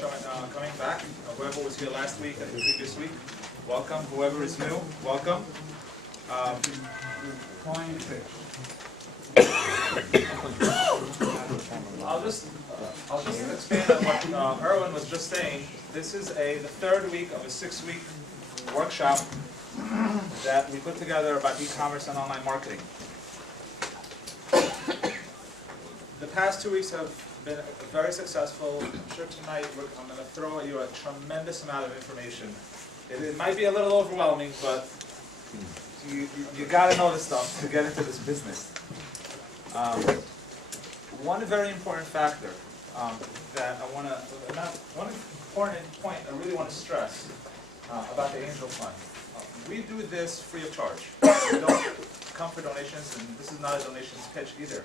coming back. Whoever was here last week and the previous week, welcome. Whoever is new, welcome. I'll just expand on what Erwin was just saying. This is the third week of a 6-week workshop that we put together about e-commerce and online marketing. The past 2 weeks have been very successful. I'm sure tonight I'm going to throw at you a tremendous amount of information. It might be a little overwhelming, but you got to know this stuff to get into this business. One very important factor that one important point I really want to stress about the Angel Fund. We do this free of charge. We don't come for donations, and this is not a donations pitch either.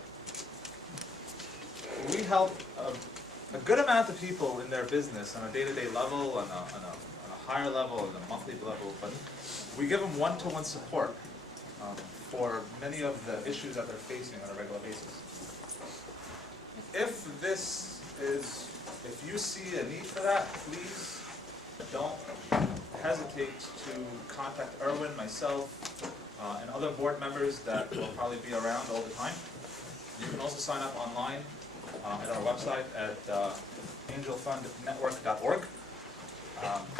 We help a good amount of people in their business on a day-to-day level, on a higher level, on a monthly level, but we give them one-to-one support for many of the issues that they're facing on a regular basis. If you see a need for that, please don't hesitate to contact Erwin, myself, and other board members that will probably be around all the time. You can also sign up online at our website at angelfundnetwork.org.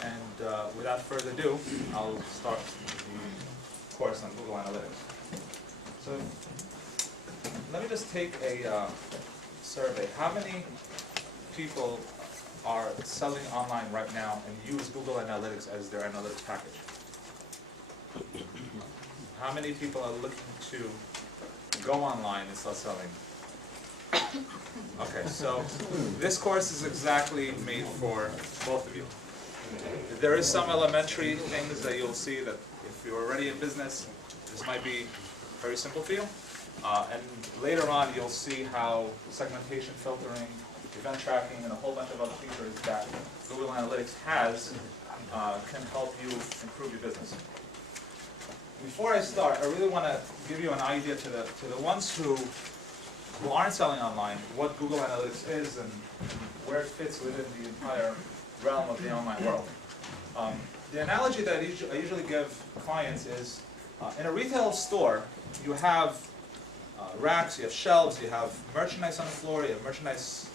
And without further ado, I'll start the course on Google Analytics. So let me just take a survey. How many people are selling online right now and use Google Analytics as their analytics package? How many people are looking to go online and start selling? Okay, so this course is exactly made for both of you. There is some elementary things that you'll see that if you're already in business, this might be very simple for you. And later on, you'll see how segmentation filtering, event tracking, and a whole bunch of other features that Google Analytics has can help you improve your business. Before I start, I really want to give you an idea to the ones who aren't selling online, what Google Analytics is and where it fits within the entire realm of the online world. The analogy that I usually give clients is, in a retail store, you have racks, you have shelves, you have merchandise on the floor, you have merchandise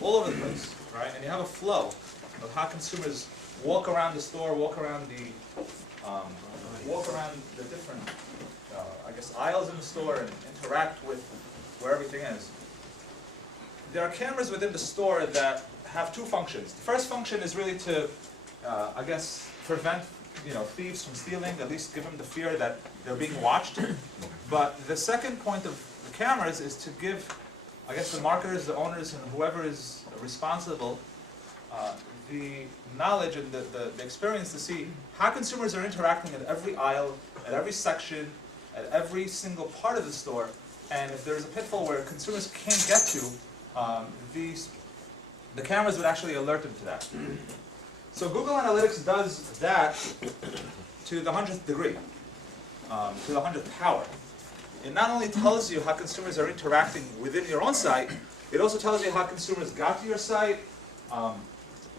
all over the place, right? And you have a flow of how consumers walk around the store, walk around the different, aisles in the store and interact with where everything is. There are cameras within the store that have two functions. The first function is really to, prevent thieves from stealing, at least give them the fear that they're being watched. But the second point of the cameras is to give, the marketers, the owners, and whoever is responsible the knowledge and the experience to see how consumers are interacting at every aisle, at every section, at every single part of the store. And if there's a pitfall where consumers can't get to, the cameras would actually alert them to that. So Google Analytics does that to the 100th degree, to the 100th power. It not only tells you how consumers are interacting within your own site, it also tells you how consumers got to your site,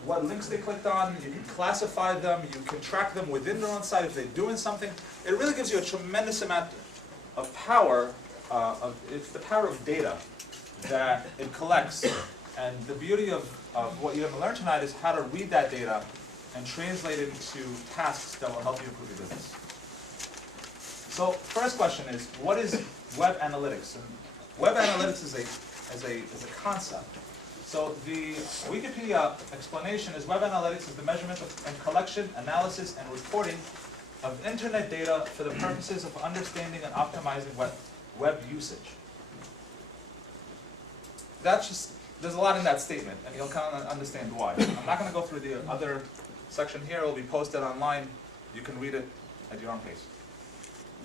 what links they clicked on. You can classify them, you can track them within their own site if they're doing something. It really gives you a tremendous amount of power. It's the power of data that it collects. And the beauty of what you're going to learn tonight is how to read that data and translate it into tasks that will help you improve your business. So first question is, what is web analytics? And web analytics is a concept. So the Wikipedia explanation is web analytics is the measurement and collection, analysis, and reporting of internet data for the purposes of understanding and optimizing web usage. There's a lot in that statement, and you'll kind of understand why. I'm not going to go through the other section here. It will be posted online. You can read it at your own pace.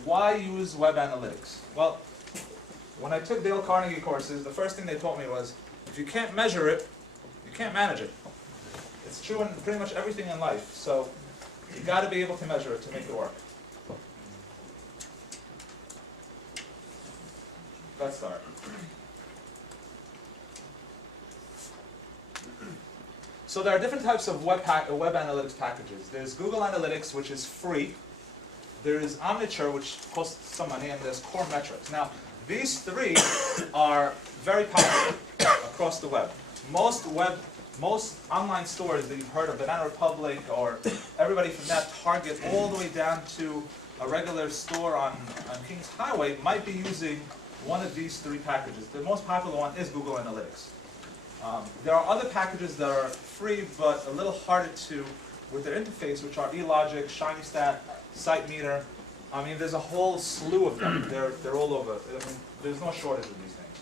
Why use web analytics? Well, when I took Dale Carnegie courses, the first thing they told me was, if you can't measure it, you can't manage it. It's true in pretty much everything in life. So you've got to be able to measure it to make it work. Let's start. So there are different types of web analytics packages. There's Google Analytics, which is free. There is Omniture, which costs some money, and there's Core Metrics. Now, these three are very popular across the web. Most online stores that you've heard of, Banana Republic or everybody from that, Target, all the way down to a regular store on Kings Highway, might be using one of these three packages. The most popular one is Google Analytics. There are other packages that are free, but a little harder to with their interface, which are eLogic, ShinyStat, SiteMeter. I mean, there's a whole slew of them. They're all over. I mean, there's no shortage of these things.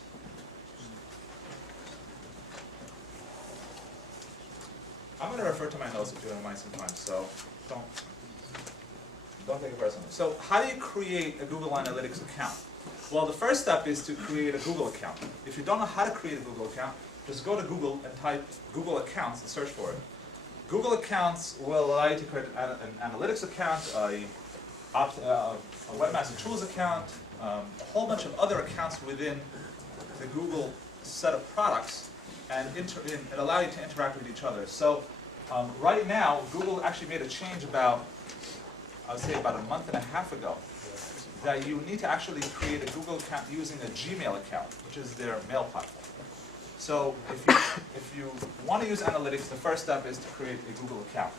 I'm going to refer to my notes if you don't mind sometimes, so don't take it personally. So how do you create a Google Analytics account? Well, the first step is to create a Google account. If you don't know how to create a Google account, just go to Google and type Google Accounts and search for it. Google Accounts will allow you to create an analytics account, a Webmaster Tools account, a whole bunch of other accounts within the Google set of products, and allow you to interact with each other. So right now, Google actually made a change about, I would say about a month and a half ago, that you need to actually create a Google account using a Gmail account, which is their mail platform. So if you want to use analytics, the first step is to create a Google account.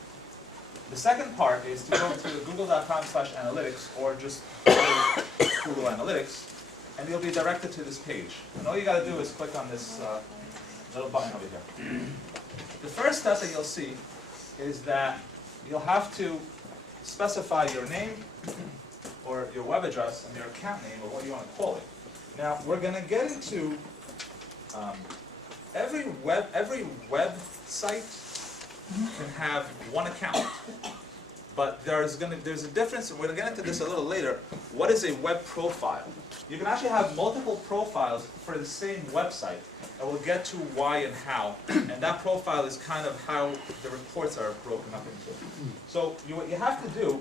The second part is to go to google.com/analytics or just Google Analytics, and you'll be directed to this page. And all you got to do is click on this little button over here. The first step that you'll see is that you'll have to specify your name or your web address and your account name or what you want to call it. Now we're going to get into every website can have one account, but there's a difference. We're going to get into this a little later. What is a web profile? You can actually have multiple profiles for the same website, and we'll get to why and how. And that profile is kind of how the reports are broken up into. So what you have to do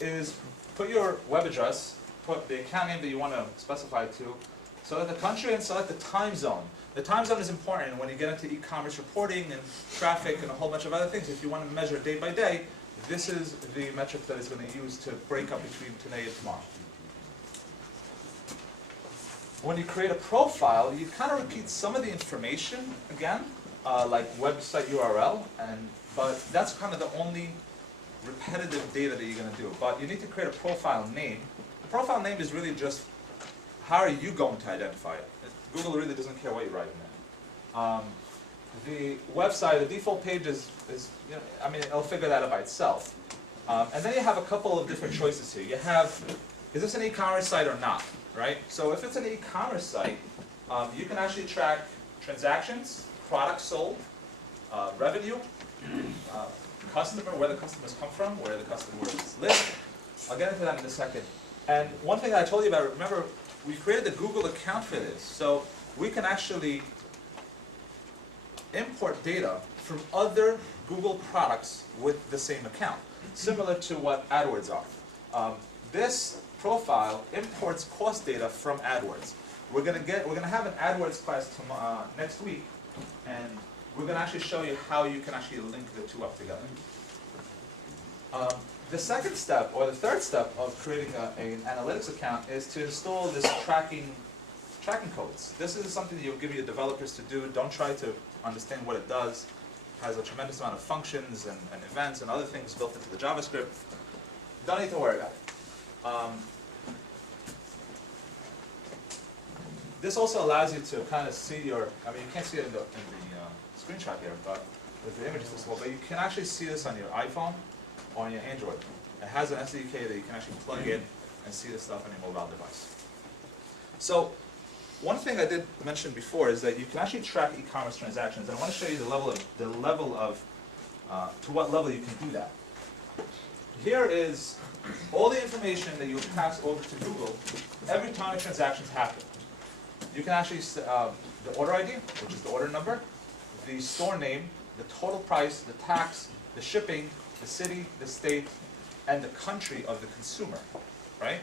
is put your web address, put the account name that you want to specify to, select the country, and select the time zone. The time zone is important when you get into e-commerce reporting and traffic and a whole bunch of other things. If you want to measure day by day, this is the metric that is going to use to break up between today and tomorrow. When you create a profile, you kind of repeat some of the information again, like website URL, but that's kind of the only repetitive data that you're going to do. But you need to create a profile name. The profile name is really just how are you going to identify it. Google really doesn't care what you write in there. The website, the default page is you know, I mean, it'll figure that out by itself. And then you have a couple of different choices here. You have, is this an e-commerce site or not, right? So if it's an e-commerce site, you can actually track transactions, products sold, revenue, customer, where the customers come from, where the customers live. I'll get into that in a second. And one thing I told you about, remember, we created the Google account for this, so we can actually import data from other Google products with the same account, similar to what AdWords are. This profile imports cost data from AdWords. We're going to have an AdWords class next week, and we're going to actually show you how you can actually link the two up together. The second step, or the third step of creating an analytics account is to install this tracking codes. This is something that you'll give your developers to do. Don't try to understand what it does. It has a tremendous amount of functions and events and other things built into the JavaScript. Don't need to worry about it. This also allows you to kind of see your, I mean, you can't see it in the screenshot here, but with the image is this small, but you can actually see this on your iPhone or on your Android. It has an SDK that you can actually plug in and see this stuff on your mobile device. So one thing I did mention before is that you can actually track e-commerce transactions, and I want to show you to what level you can do that. Here is all the information that you pass over to Google every time transactions happen. You can actually the order ID, which is the order number, the store name, the total price, the tax, the shipping, the city, the state, and the country of the consumer, right?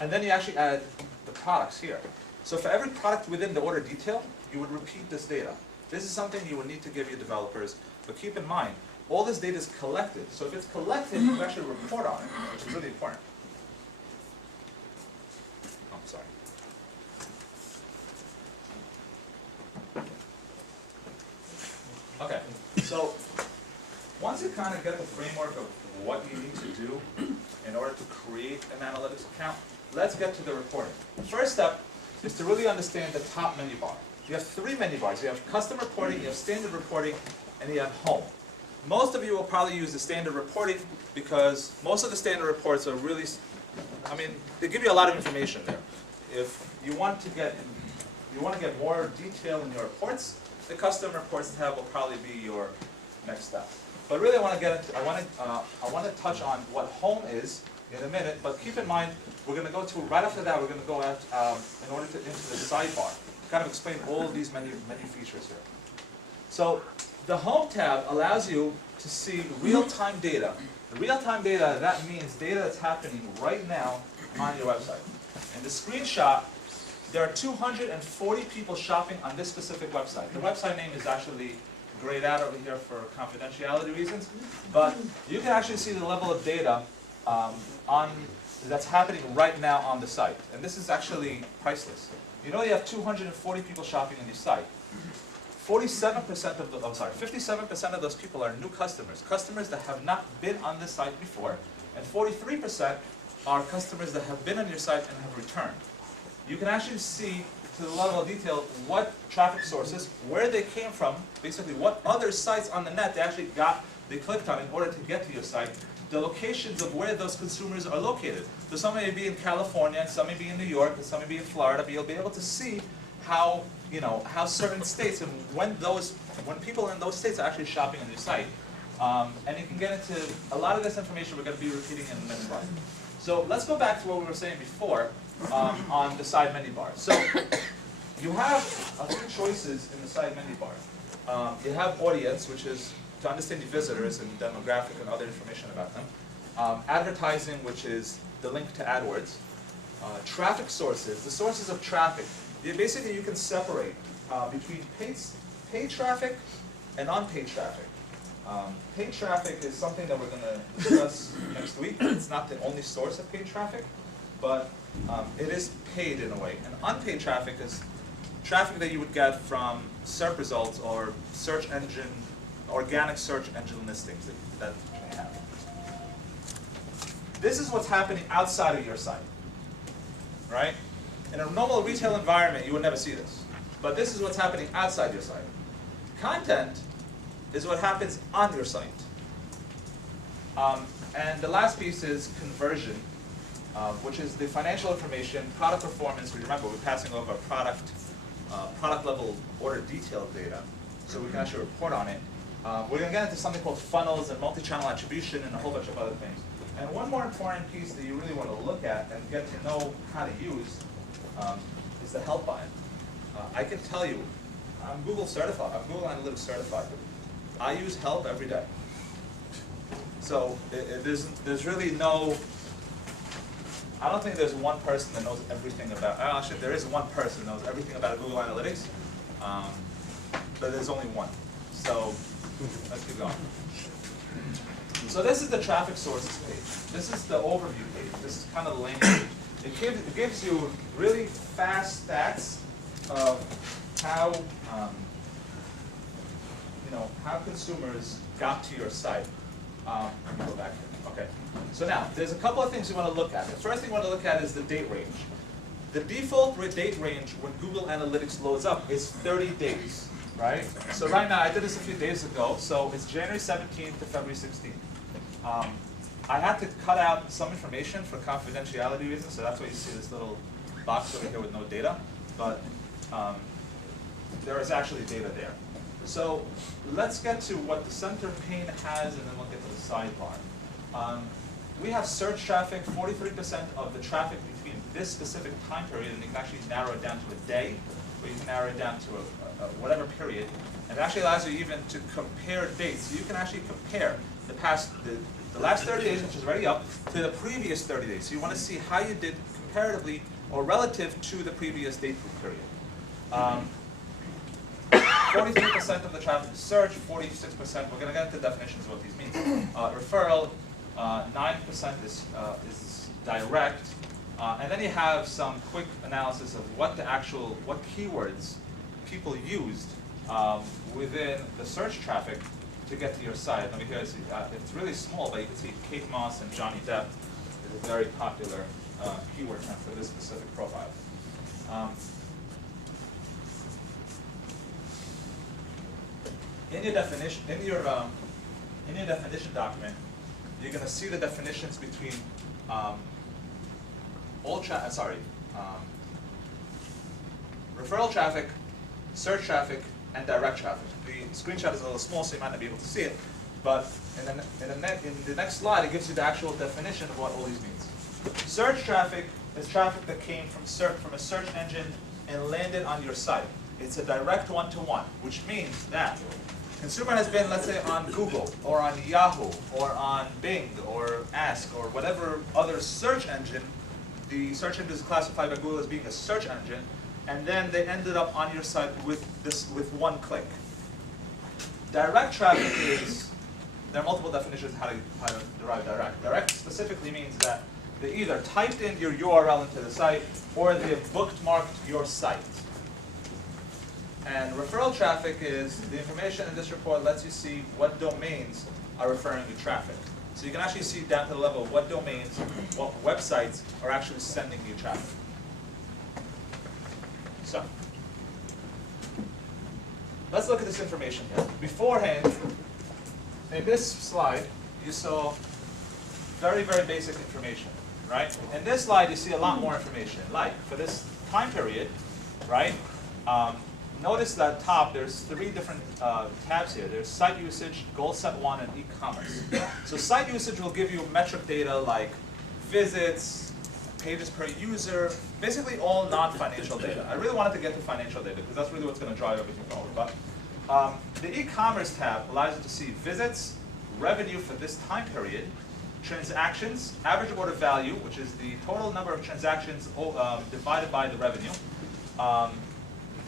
And then you actually add the products here. So for every product within the order detail, you would repeat this data. This is something you would need to give your developers, but keep in mind, all this data is collected. So if it's collected, you can actually report on it, which is really important. Oh, sorry. Okay, so once you kind of get the framework of what you need to do in order to create an analytics account, let's get to the reporting. The first step is to really understand the top menu bar. You have three menu bars. You have custom reporting, you have standard reporting, and you have home. Most of you will probably use the standard reporting because most of the standard reports are really, I mean, they give you a lot of information there. If you want to get more detail in your reports, the custom reports tab will probably be your next step. But really, I want to touch on what home is in a minute. But keep in mind, we're going to go to right after that. We're going to go at in order to into the sidebar, kind of explain all of these menu features here. So the home tab allows you to see real-time data. The real-time data, that means data that's happening right now on your website. In the screenshot, there are 240 people shopping on this specific website. The website name is actually grayed out over here for confidentiality reasons, but you can actually see the level of data that's happening right now on the site. And this is actually priceless. You know you have 240 people shopping on your site. 57% of those people are new customers, customers that have not been on this site before, and 43% are customers that have been on your site and have returned. You can actually see to the level of detail what traffic sources, where they came from, basically what other sites on the net they clicked on in order to get to your site, the locations of where those consumers are located. So some may be in California, and some may be in New York, and some may be in Florida, but you'll be able to see how certain states and when people in those states are actually shopping on your site. And you can get into a lot of this information we're going to be repeating in the next slide. So let's go back to what we were saying before on the side menu bar. So you have a few choices in the side menu bar. You have audience, which is to understand your visitors and demographic and other information about them. Advertising, which is the link to AdWords. Traffic sources, the sources of traffic. Basically, you can separate between paid traffic and unpaid traffic. Paid traffic is something that we're going to discuss next week. It's not the only source of paid traffic, but it is paid in a way. And unpaid traffic is traffic that you would get from SERP results or search engine, organic search engine listings that you may have. This is what's happening outside of your site, right? In a normal retail environment, you would never see this. But this is what's happening outside your site. Content is what happens on your site. And the last piece is conversion, which is the financial information, product performance. Remember, we're passing over product level order detailed data, so we can actually report on it. We're going to get into something called funnels and multi-channel attribution and a whole bunch of other things. And one more important piece that you really want to look at and get to know how to use is the help button. I can tell you, I'm Google certified. I'm Google Analytics certified. I use help every day. So there's really no. I don't think there's one person that knows everything about. Actually, there is one person that knows everything about Google Analytics, but there's only one. So let's keep going. So this is the traffic sources page. This is the overview page. This is kind of the landing page. It gives you really fast stats of how how consumers got to your site. Let me go back here. Okay. So now there's a couple of things you want to look at. The first thing you want to look at is the date range. The default date range when Google Analytics loads up is 30 days, right? So right now, I did this a few days ago. So it's January 17th to February 16th. I had to cut out some information for confidentiality reasons, so that's why you see this little box over here with no data. But there is actually data there. So let's get to what the center pane has, and then we'll get to the sidebar. We have search traffic, 43% of the traffic between this specific time period, and you can actually narrow it down to a day, or you can narrow it down to whatever period. And it actually allows you even to compare dates. So you can actually compare the last 30 days, which is already up, to the previous 30 days. So you want to see how you did comparatively or relative to the previous date period. 43% of the traffic is search, 46%, we're going to get into definitions of what these mean. Referral, 9% is direct, and then you have some quick analysis of what keywords people used within the search traffic to get to your site. Over here, it's really small, but you can see Kate Moss and Johnny Depp is a very popular keyword term for this specific profile. In your definition document, you're going to see the definitions between referral traffic, search traffic, and direct traffic. The screenshot is a little small, so you might not be able to see it. But in the next slide, it gives you the actual definition of what all these means. Search traffic is traffic that came from a search engine and landed on your site. It's a direct one-to-one, which means that consumer has been, let's say, on Google, or on Yahoo, or on Bing, or Ask, or whatever other search engine. The search engine is classified by Google as being a search engine, and then they ended up on your site with one click. Direct traffic is, there are multiple definitions how to derive direct. Direct specifically means that they either typed in your URL into the site, or they bookmarked your site. And referral traffic is the information in this report lets you see what domains are referring you traffic. So you can actually see down to the level of what domains, what websites are actually sending you traffic. So let's look at this information here. Beforehand, in this slide, you saw very, very basic information, right? In this slide, you see a lot more information. Like, for this time period, right? Notice that top, there's 3 different tabs here. There's site usage, goal set 1, and e-commerce. So site usage will give you metric data like visits, pages per user, basically all non-financial data. I really wanted to get to financial data because that's really what's going to drive everything forward. But the e-commerce tab allows you to see visits, revenue for this time period, transactions, average order value, which is the total number of transactions divided by the revenue,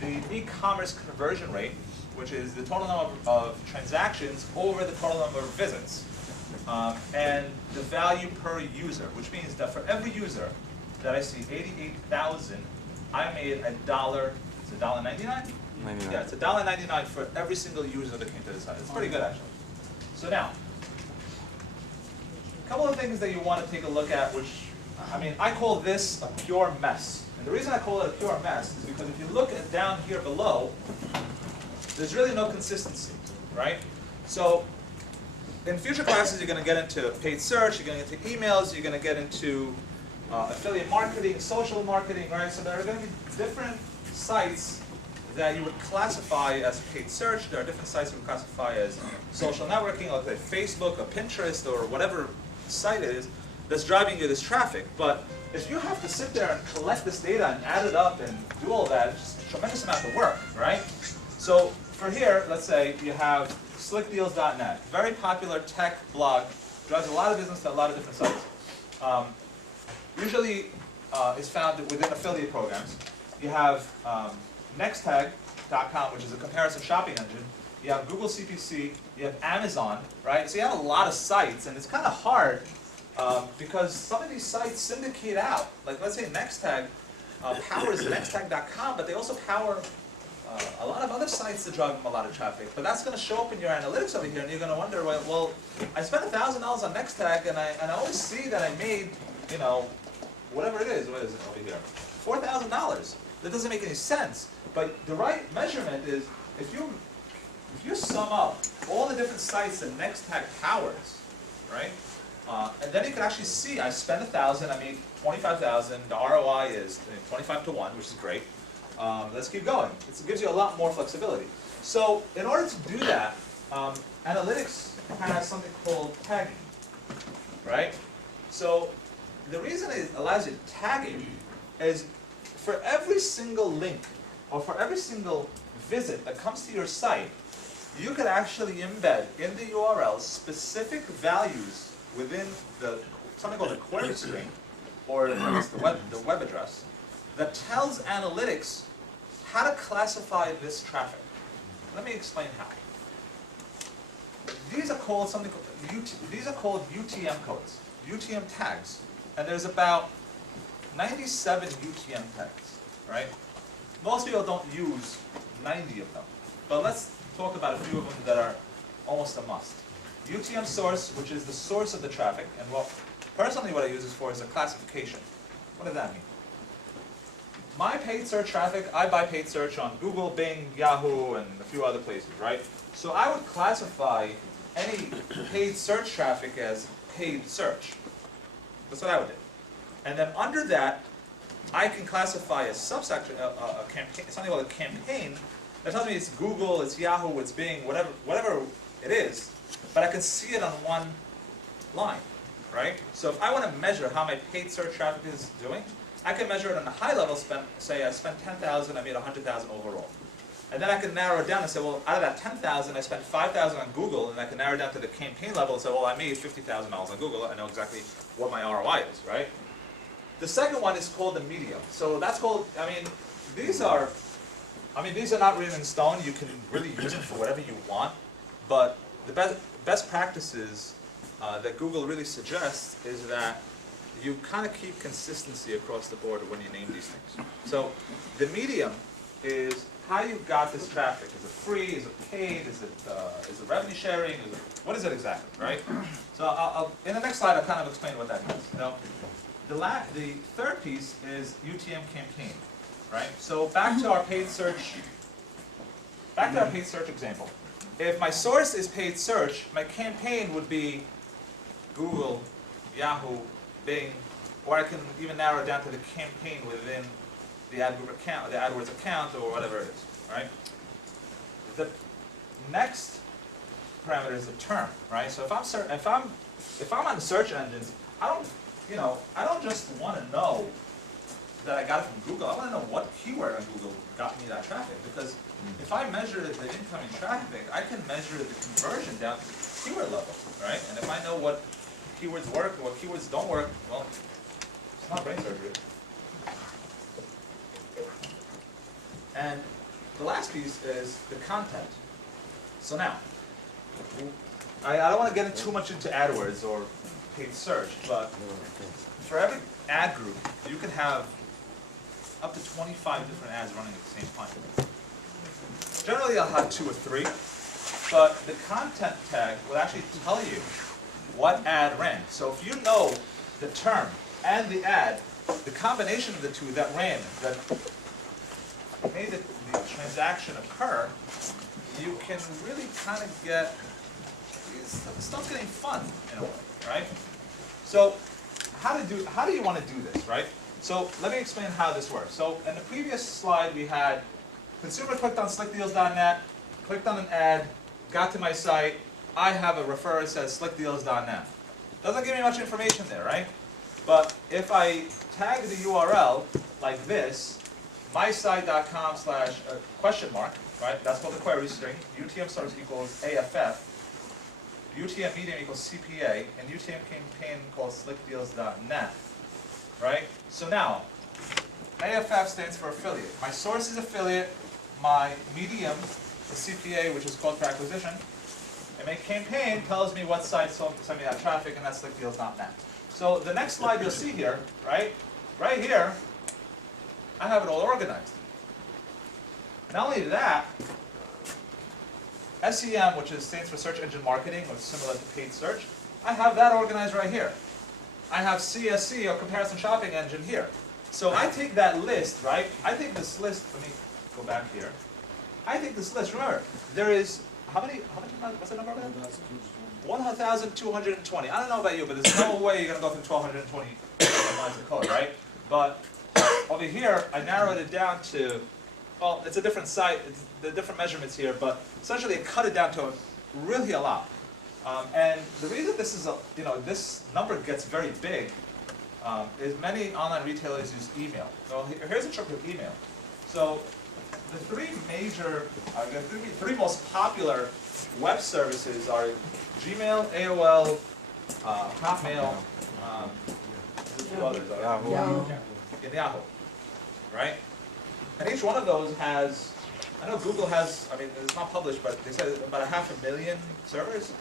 the e-commerce conversion rate, which is the total number of transactions over the total number of visits, and the value per user, which means that for every user that I see 88,000, I made $1. It's $1.99? Yeah, it's $1.99 for every single user that came to the site. It's pretty good, actually. So now, a couple of things that you want to take a look at, which, I mean, I call this a pure mess. And the reason I call it a pure mess is because if you look at down here below, there's really no consistency, right? So in future classes, you're going to get into paid search, you're going to get into emails, you're going to get into affiliate marketing, social marketing, right? So there are going to be different sites that you would classify as paid search. There are different sites you would classify as social networking, like Facebook or Pinterest or whatever site it is that's driving you this traffic. But if you have to sit there and collect this data and add it up and do all that, it's just a tremendous amount of work, right? So for here, let's say you have slickdeals.net, very popular tech blog, drives a lot of business to a lot of different sites. Usually is found within affiliate programs. You have nexttag.com, which is a comparison shopping engine. You have Google CPC, you have Amazon, right? So you have a lot of sites, and it's kind of hard because some of these sites syndicate out. Like, let's say Nexttag powers nexttag.com, but they also power a lot of other sites that drive them a lot of traffic. But that's going to show up in your analytics over here, and you're going to wonder, well, I spent $1,000 on Nexttag, and I always see that I made, you know, whatever it is. What is it over here? $4,000. That doesn't make any sense. But the right measurement is if you sum up all the different sites that Nexttag powers, right? And then you can actually see I spent $1,000, I made $25,000. The ROI is 25 to 1, which is great. Let's keep going. It gives you a lot more flexibility. So in order to do that, analytics has something called tagging, right? So the reason it allows you tagging is for every single link or for every single visit that comes to your site, you could actually embed in the URL specific values within something called a query string, or the web address, that tells analytics how to classify this traffic. let me explain how. These are called these are called UTM codes, UTM tags, and there's about 97 UTM tags, right? Most people don't use 90 of them, but let's talk about a few of them that are almost a must. UTM source, which is the source of the traffic, and personally what I use this for is a classification. What does that mean? My paid search traffic, I buy paid search on Google, Bing, Yahoo, and a few other places, right? So I would classify any paid search traffic as paid search. That's what I would do. And then under that, I can classify a subsection, a campaign, something called a campaign, that tells me it's Google, it's Yahoo, it's Bing, whatever it is, but I can see it on one line, right? So if I want to measure how my paid search traffic is doing, I can measure it on a high level, say I spent 10,000, I made 100,000 overall. And then I can narrow it down and say, well, out of that 10,000, I spent 5,000 on Google, and I can narrow it down to the campaign level and say, well, I made $50,000 on Google, I know exactly what my ROI is, right? The second one is called the medium. So that's called, these are not written in stone. You can really use them for whatever you want, but the best practices that Google really suggests is that you kind of keep consistency across the board when you name these things. So the medium is how you got this traffic. Is it free? Is it paid? Is it revenue sharing? What is it exactly, right? So in the next slide, I'll kind of explain what that means. The third piece is UTM campaign, right? So back to our paid search example. If my source is paid search, my campaign would be Google, Yahoo, Bing, or I can even narrow it down to the campaign within the ad group account, the AdWords account, or whatever it is, right? The next parameter is the term, right? So if I'm on the search engines, I don't just want to know that I got it from Google. I want to know what keyword on Google got me that traffic, because if I measure the incoming traffic, I can measure the conversion down to the keyword level, right? And if I know what keywords work or what keywords don't work, well, it's not brain surgery. And the last piece is the content. So now, I don't want to get too much into AdWords or paid search, but for every ad group, you can have up to 25 different ads running at the same time. Generally, I'll have 2 or 3, but the content tag will actually tell you what ad ran. So if you know the term and the ad, the combination of the two that ran, that made the transaction occur, you can really kind of get, it starts getting fun in a way, right? So how do you want to do this, right? So let me explain how this works. So in the previous slide we had consumer clicked on slickdeals.net, clicked on an ad, got to my site, I have a referrer that says slickdeals.net. Doesn't give me much information there, right? But if I tag the URL like this, mysite.com / right? That's called the query string. UTM source equals AFF. UTM medium equals CPA, and UTM campaign called slickdeals.net, right? So now, AFF stands for affiliate. My source is affiliate, my medium is CPA, which is cost per acquisition, and my campaign tells me what site sent me that traffic, and that's slickdeals.net. So the next slide you'll see here, right? Right here, I have it all organized. Not only that, SEM, which stands for search engine marketing, or similar to paid search, I have that organized right here. I have CSC, or comparison shopping engine, here. So I take that list, right? I take this list, let me go back here. I take this list, remember, there is, what's the number of that? 1,220. I don't know about you, but there's no way you're going to go through 1,220 lines of code, right? But over here, I narrowed it down to, well, it's a different site, it's the different measurements here, but essentially I cut it down to really a lot. And the reason this is, this number gets very big is many online retailers use email. So here's a trick with email. So the three most popular web services are Gmail, AOL, Hotmail, two others are Yahoo. Right? And each one of those has I know Google has, I mean, it's not published, but they said about 500,000 servers.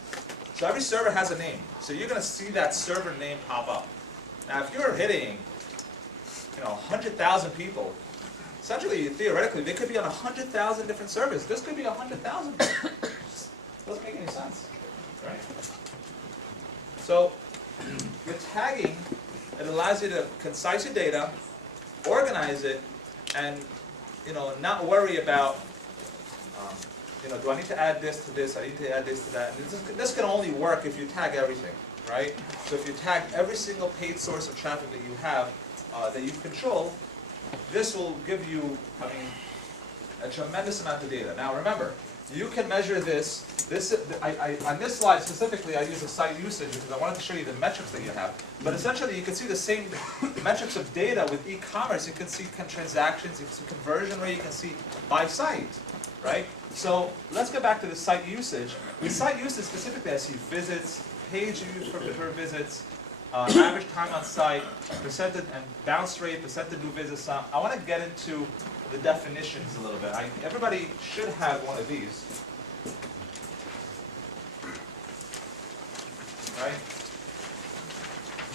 So every server has a name. So you're going to see that server name pop up. Now, if you're hitting, 100,000 people, essentially, theoretically, they could be on 100,000 different servers. This could be 100,000. Doesn't make any sense, right? So, with tagging, it allows you to concise your data, organize it, and not worry about, do I need to add this to this? I need to add this to that. And this can only work if you tag everything, right? So if you tag every single paid source of traffic that you have, that you control, this will give you, a tremendous amount of data. Now remember, you can measure this. On this slide specifically, I use the site usage because I wanted to show you the metrics that you have. But essentially, you can see the same metrics of data with e-commerce. You can see transactions, you can see conversion rate, you can see by site, right? So let's get back to the site usage. With site usage specifically, I see visits, page views per visits, average time on site, percentage and bounce rate, percentage new visits. I want to get into the definitions a little bit. Everybody should have one of these. Right?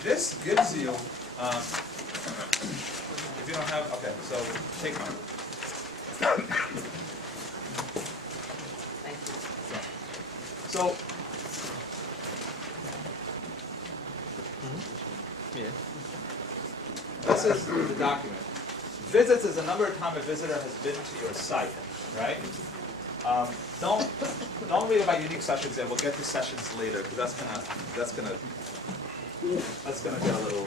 This gives you, if you don't have, okay, so take mine. Thank you. So, this is the document. Visits is the number of times a visitor has been to your site, right? Don't read about unique sessions yet. We'll get to sessions later because that's gonna get a little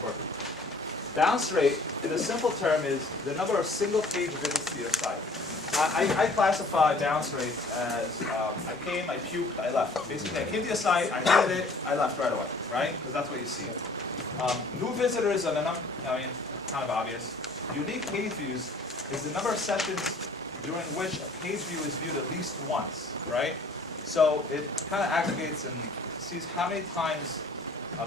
quirky. Bounce rate, in a simple term, is the number of single-page visits to your site. I classify bounce rate as I came, I puked, I left. Basically, I came to your site, I hated it, I left right away, right? Because that's what you see. New visitors are the number. Kind of obvious. Unique page views is the number of sessions during which a page view is viewed at least once, right? So it kind of aggregates and sees how many times a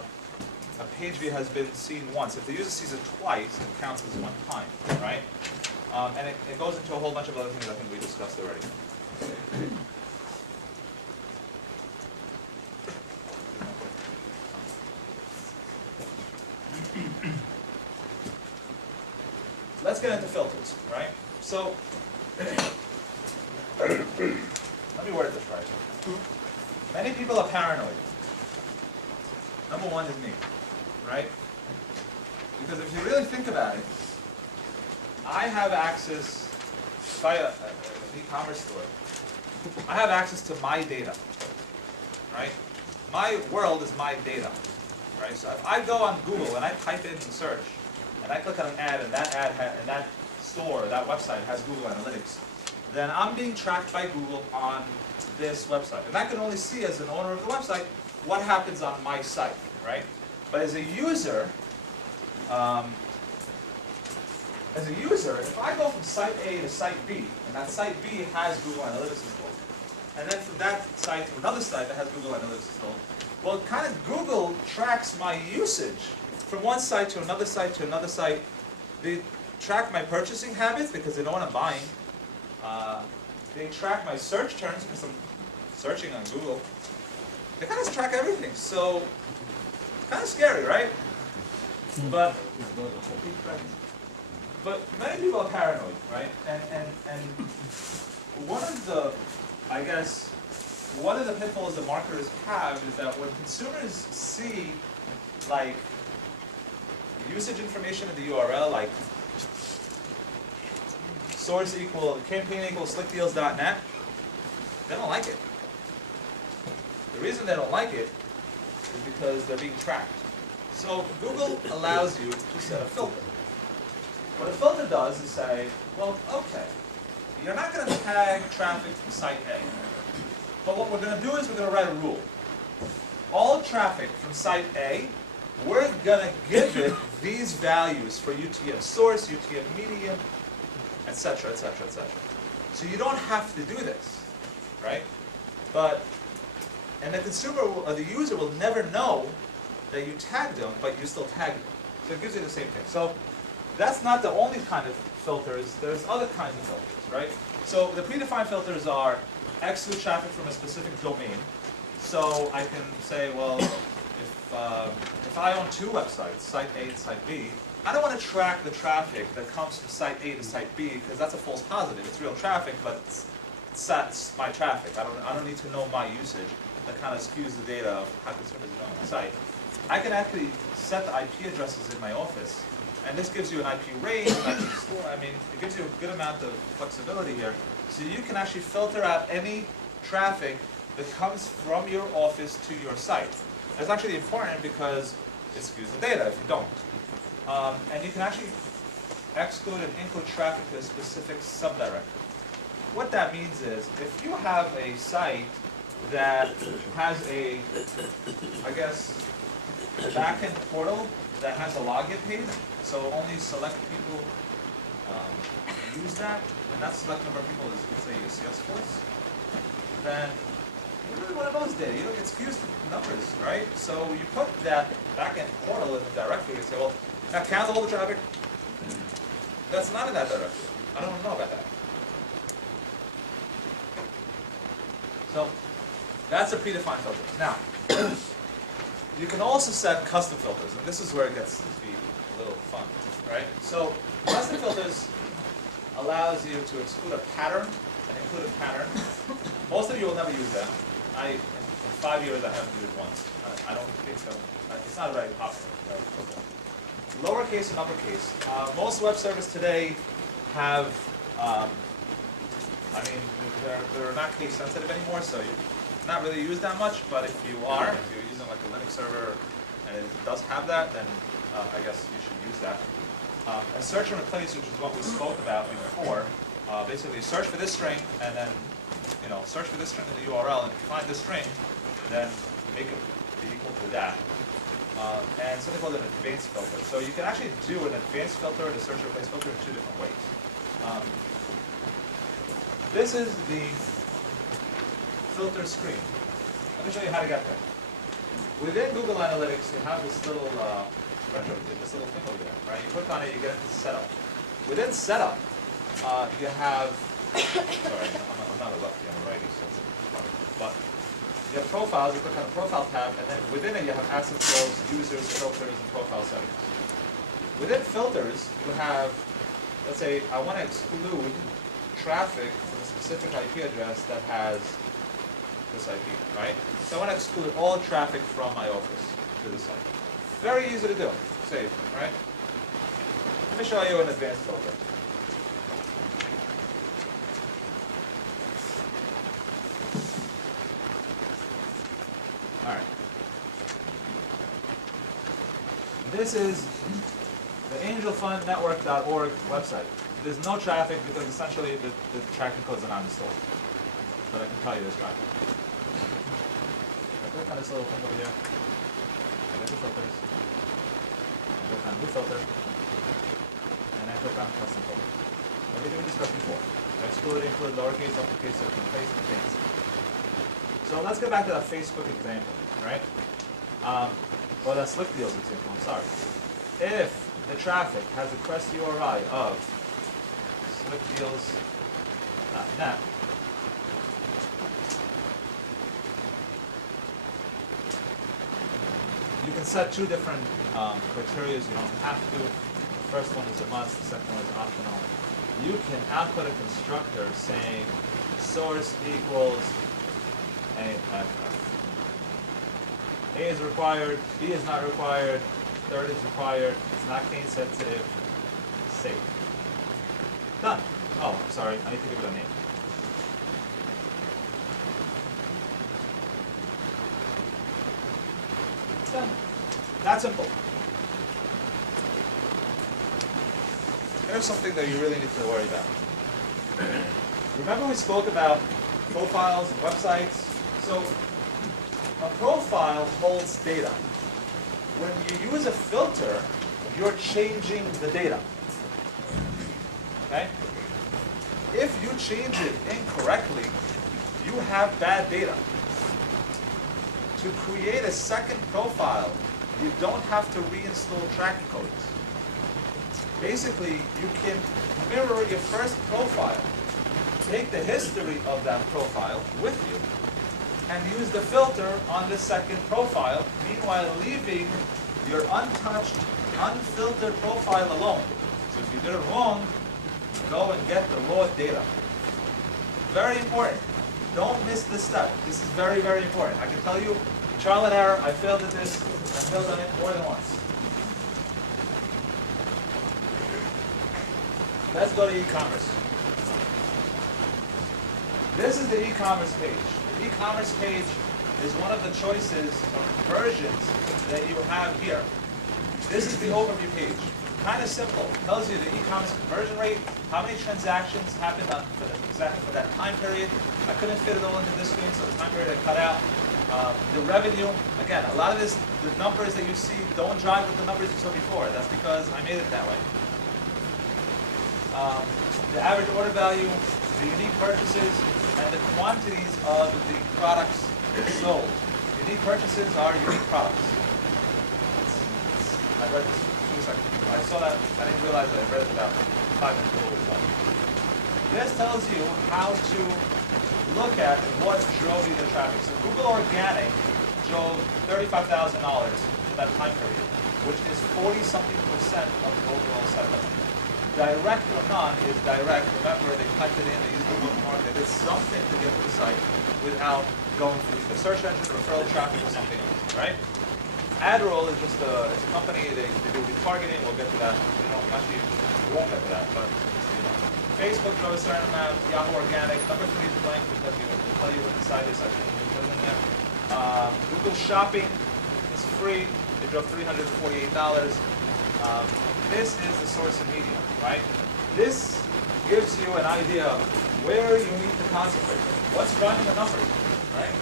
page view has been seen once. If the user sees it twice, it counts as one time, right? And it goes into a whole bunch of other things I think we discussed already. Let's get into filters, right? So, let me word this right. Many people are paranoid. Number one is me, right? Because if you really think about it, I have access, via an e-commerce store, I have access to my data, right? My world is my data, right? So if I go on Google and I type in search, and I click on an ad, and that store, that website has Google Analytics, then I'm being tracked by Google on this website. And I can only see, as an owner of the website, what happens on my site, right? But as a user, if I go from site A to site B, and that site B has Google Analytics installed, and then from that site to another site that has Google Analytics installed, well, kind of Google tracks my usage from one site to another site to another site. They track my purchasing habits because they know what I'm buying. They track my search terms because I'm searching on Google. They kind of track everything. So, kind of scary, right? But many people are paranoid, right? And one of the, I guess, one of the pitfalls that marketers have is that when consumers see, like, usage information in the URL, like source equal, campaign equals slickdeals.net, they don't like it. The reason they don't like it is because they're being tracked. So Google allows you to set a filter. What a filter does is say, well, okay, you're not going to tag traffic from site A. But what we're going to do is we're going to write a rule. All traffic from site A, we're going to give it these values for UTM source, UTM medium, etc., etc., etc. So you don't have to do this, right? And the consumer or the user will never know that you tagged them, but you still tagged them. So it gives you the same thing. So that's not the only kind of filters, there's other kinds of filters, right? So the predefined filters are exclude traffic from a specific domain. So I can say, well, if I own two websites, site A and site B, I don't want to track the traffic that comes from site A to site B because that's a false positive. It's real traffic, but it's my traffic. I don't need to know my usage. That kind of skews the data of how consumers are on the site. I can actually set the IP addresses in my office, and this gives you an IP range, an IP store. I mean, it gives you a good amount of flexibility here. So you can actually filter out any traffic that comes from your office to your site. That's actually important because it skews the data if you don't. And you can actually exclude and include traffic to a specific subdirectory. What that means is, if you have a site that has a, I guess, a backend portal that has a login page, so only select people use that, and that select number of people is, let's say, your sales force, then you really want to know this data. You don't get skews numbers, right? So you put that backend portal in the directory and say, well, that counts all the traffic. That's not in that directory. I don't know about that. So that's a predefined filter. Now, you can also set custom filters, and this is where it gets to be a little fun, right? So custom filters allows you to exclude a pattern and include a pattern. Most of you will never use that. In 5 years I haven't used it once. I don't think so. It's not very popular. Lowercase and uppercase. Most web servers today have, I mean, they're not case sensitive anymore, so you're not really used that much, but if you're using like a Linux server and it does have that, then I guess you should use that. And search and replace, which is what we spoke about before, basically search for this string and then, search for this string in the URL, and if you find this string, then make it be equal to that. And something called an advanced filter. So you can actually do an advanced filter and a search and replace filter in two different ways. This is the filter screen. Let me show you how to get there. Within Google Analytics, you have this little thing over there, right? You click on it, you get into setup. Within setup, you have, sorry, I'm not a lefty, I'm a righty, but you have profiles, you click on the profile tab, and then within it you have access flows, users, filters, and profile settings. Within filters, you have, let's say, I want to exclude traffic from a specific IP address that has this IP, right? So I want to exclude all traffic from my office to the site. Very easy to do. Save, right? Let me show you an advanced filter. All right. This is the angelfundnetwork.org website. There's no traffic because essentially the tracking codes are not installed. But I can tell you there's traffic. I click on this little thing over here. I get the filters. I click on new filter. And I click on custom filter. Everything we discussed before. Exclude, include, lowercase, uppercase, search, and replace, and advanced. So let's go back to that Facebook example, right? Or that Slick Deals example, I'm sorry. If the traffic has a crest URI of slickdeals.net, you can set two different criteria. You don't have to. The first one is a must, the second one is optional. You can output a constructor saying source equals A is required, B is not required, third is required, it's not case sensitive, save. Done. Oh, I'm sorry, I need to give it a name. Done. That simple. Here's something that you really need to worry about. Remember we spoke about profiles and websites? So a profile holds data. When you use a filter, you're changing the data. Okay? If you change it incorrectly, you have bad data. To create a second profile, you don't have to reinstall tracking codes. basically you can mirror your first profile, take the history of that profile with you, and use the filter on the second profile, meanwhile leaving your untouched, unfiltered profile alone. So if you did it wrong, go and get the raw data. Very important. Don't miss this step. This is very, very important. I can tell you, trial and error, I failed at this, I failed on it more than once. Let's go to e-commerce. This is the e-commerce page. The e-commerce page is one of the choices of conversions that you have here. This is the overview page. Kind of simple. Tells you the e-commerce conversion rate, how many transactions happened for that time period. I couldn't fit it all into this screen, so the time period I cut out. The revenue, again, a lot of this, the numbers that you see don't jive with the numbers you saw before. That's because I made it that way. The average order value, the unique purchases, and the quantities of the products sold. Unique purchases are unique products. I read this 2 seconds ago. I saw that, I didn't realize that I read it about 5 minutes ago. This tells you how to look at what drove you the traffic. So Google Organic drove $35,000 for that time period, which is 40-something% of the overall site revenue. Direct or none is direct. Remember, they typed it in, they used the bookmark, they did something to get to the site without going through the search engine, referral traffic, or something else, right? AdRoll is just it's a company, they do retargeting, we'll get to that. Actually, we won't get to that, but you know. Facebook drove a certain amount, Yahoo Organic, number 3 is blank because we will tell you what the site is, so I shouldn't put it in there. Google Shopping is free, they drove $348. This is the source of media, right? This gives you an idea of where you need to concentrate. What's driving the numbers, right?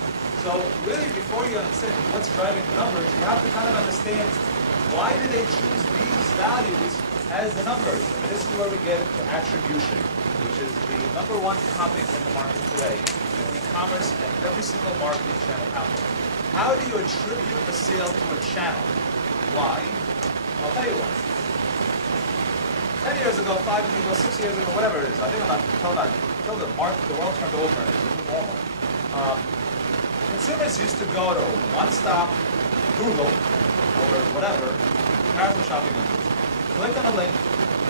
So really, before you understand what's driving the numbers, you have to kind of understand why did they choose these values as the numbers. And this is where we get into attribution, which is the #1 topic in the market today, in e-commerce and every single marketing channel out there. How do you attribute a sale to a channel? Why? I'll tell you why. 10 years ago, 5 years ago, 6 years ago, whatever it is, I think until the world turned over and it was normal. Consumers used to go to one-stop Google or whatever, comparison shopping engines, click on a link,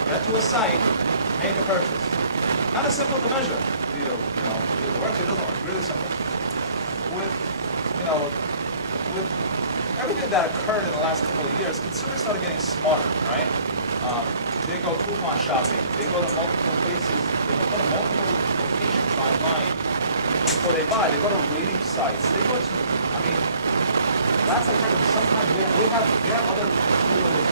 get to a site, make a purchase. Kind of simple to measure. Either it works or it doesn't work. Really simple. With everything that occurred in the last couple of years, consumers started getting smarter, right? They go coupon shopping. They go to multiple places. They go to multiple locations online before they buy. They go to rating sites. They go to, last I heard of, sometimes we have other tools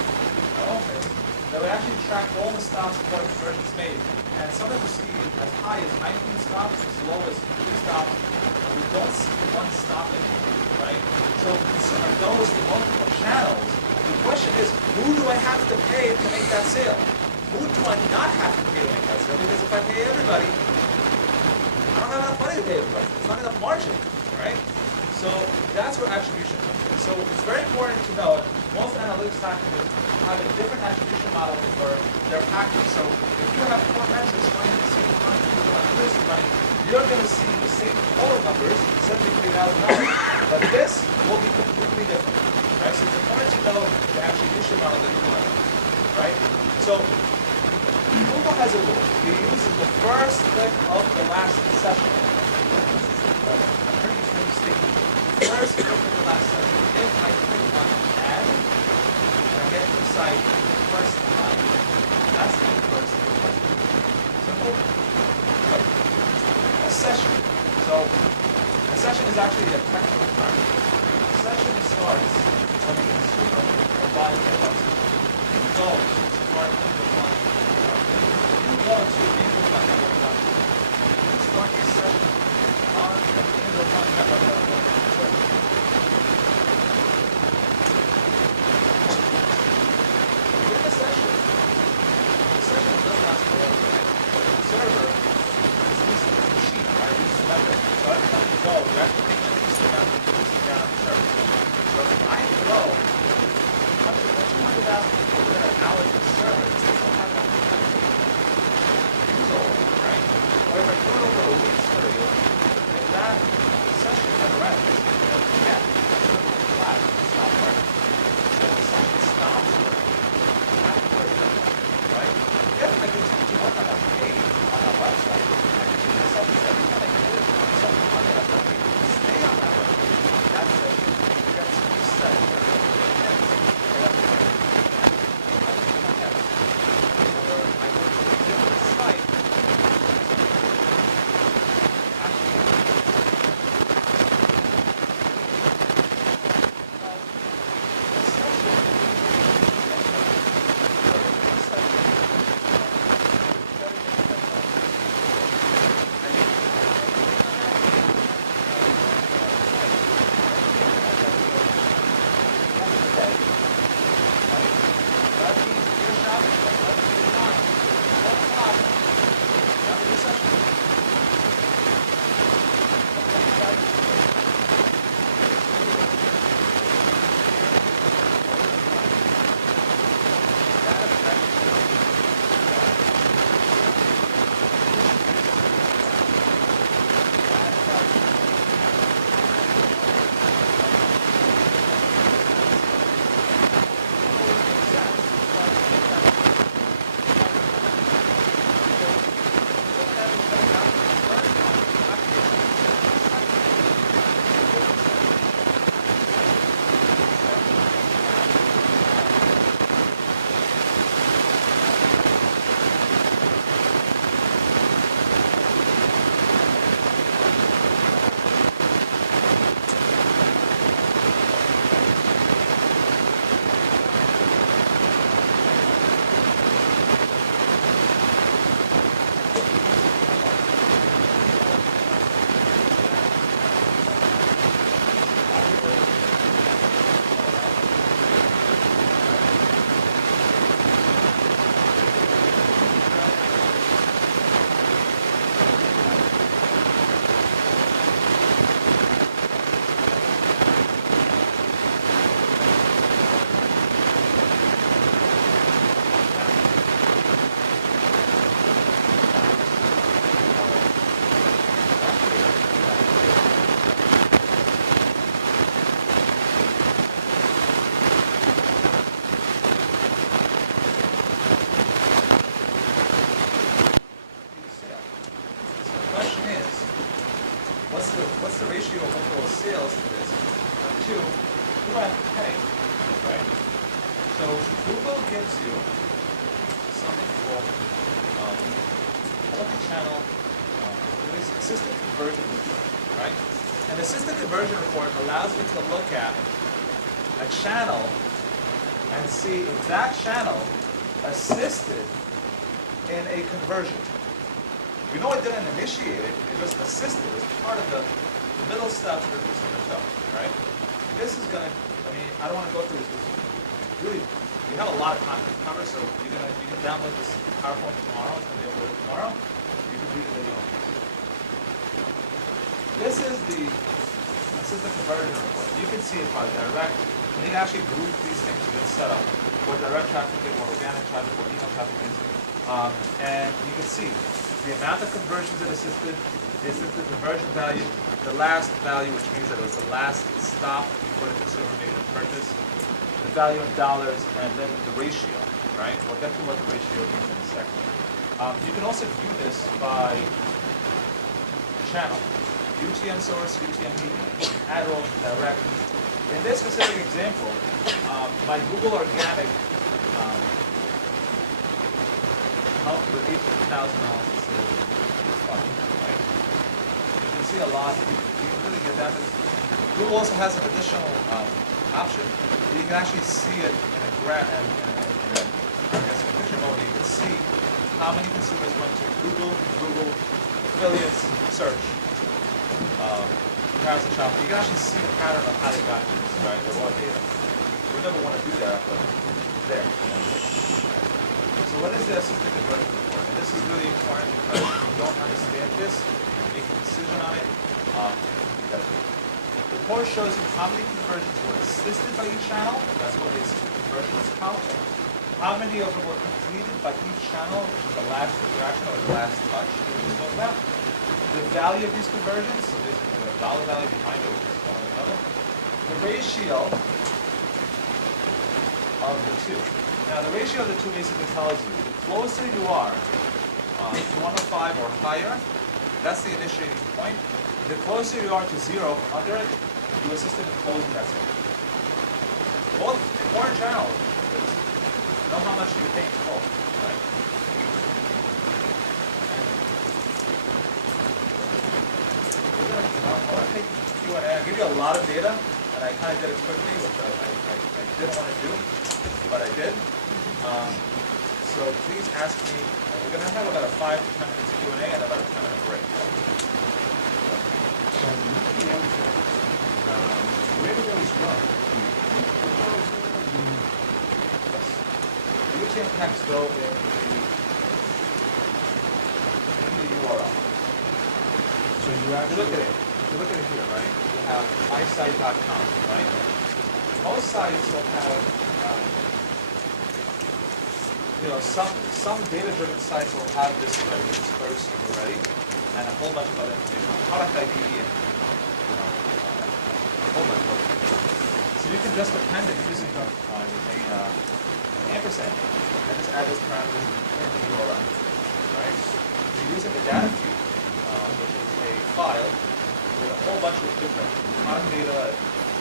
that would actually track all the stops before the conversion's made. And some of them see as high as 19 stops, as low as 3 stops. We don't see one stopping, right? So the consumer goes to multiple channels. The question is, who do I have to pay to make that sale? Who do I not have to pay to make that sale? Because if I pay everybody, I don't have enough money to pay everybody. It's not enough margin, right? So that's where attribution comes in. So it's very important to know that most analytics packages have a different attribution model for their package. So if you have 4 metrics running at the same time, you're going to see the same total numbers, $73,000, but this will be completely different. Right? So it's important to know the attribution model that you learn, right? So Google has a rule. It uses the first click of the last session. I'm pretty mistaken. First click of the last session. If I click on add, and I get to the site first time, that's the first click. Simple? A session. So a session is actually a technical term. A session starts when the consumer or buyer goes to start the fund. You go to info.network.com. Start the session on the info.network.com. Within the session doesn't last forever, right? The server is listed as a machine, right? This is metric. So every time you go, you have to take at least the amount of down on the server. So if I throw $200,000 who I have to pay, right? So Google gives you something called multi-channel assisted conversion report, right? And the assisted conversion report allows me to look at a channel and see if that channel assisted in a conversion. We know it didn't initiate it, it just assisted. It was part of the middle steps that this is going to show, right? This is going to, I mean, I don't want to go through this. Really, we have a lot of content to cover, so you can download this PowerPoint tomorrow. It's going to be uploaded tomorrow. You can read it later on. This is the conversion report. You can see it by direct. And you can actually group these things to get set up. What direct traffic is, what organic traffic, what email traffic is. And you can see the amount of conversions that assisted, the assisted conversion value, the last value, which means that it was the last stop before the consumer made the purchase, the value in dollars, and then the ratio, right? We'll get to what the ratio means in a second. You can also view this by channel. UTM source, UTM medium, ad roll, direct. In this specific example, my Google Organic helped with $8,000 instead of $5,000, right? You can see a lot. You can really get that. Google also has an additional option. You can actually see it in a graph and I guess in picture mode. You can see how many consumers went to Google, affiliates, search. Comparison shop, you can actually see the pattern of how they got to this, right? The raw data. We never want to do that, but there. So what is the assisted conversion report? And this is really important because if you don't understand this, make a decision on it. The report shows you how many conversions were assisted by each channel. That's what the assisted conversion is count. How many of them were completed by each channel, which is the last interaction or the last touch that we spoke about. The value of these conversions, so basically the dollar value behind it, which is one or another. The ratio of the two. Now the ratio of the two basically tells you the closer you are to 105 or higher, that's the initiating point. The closer you are to 0 under it, you assisted in closing that segment. Both important channels know how much you're paying for both, right? I want to take Q&A. I'll give you a lot of data, and I kind of did it quickly, which I didn't want to do, but I did. So please ask me. We're going to have about a 5 to 10 minutes Q&A and about a 10-minute break. So where do those go? The UTM tags go in the URL. So you Look at actually it. You look at it here, right? You have mysite.com, right? Most sites will have, some data-driven sites will have this already, this first already, and a whole bunch of other information, product ID, and a whole bunch of other things. So you can just append it using an ampersand, and just add those parameters in the URL, right? You're using the data feed, which is a file with a whole bunch of different product data,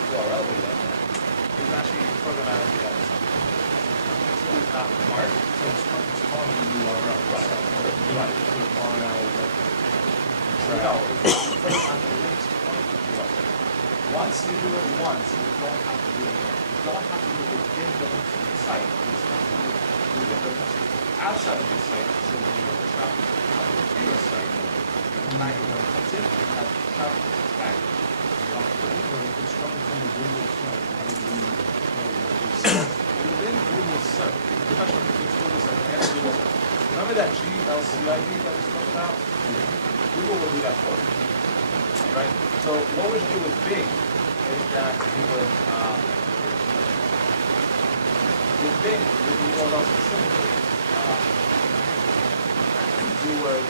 URL data. You can actually programmatically add this. It's really not hard. so it's part of the URL. Right. You Right. put it on our web. So no, if you put it on the links point, you are. Once you do it once, you don't have to do it again. You don't have to do it within the links of the site. You just have to do it within the links outside of the site. So when you look at traffic on your site, tag it when it comes in, you have traffic tag. If it's coming from the Google site, how do you know So within Google search, professional Google search, and Google search. Remember that GLCID that we spoke about? Google will do that for you, right? So what would you do with Bing is that you would, with Bing, with the URL specifically, you would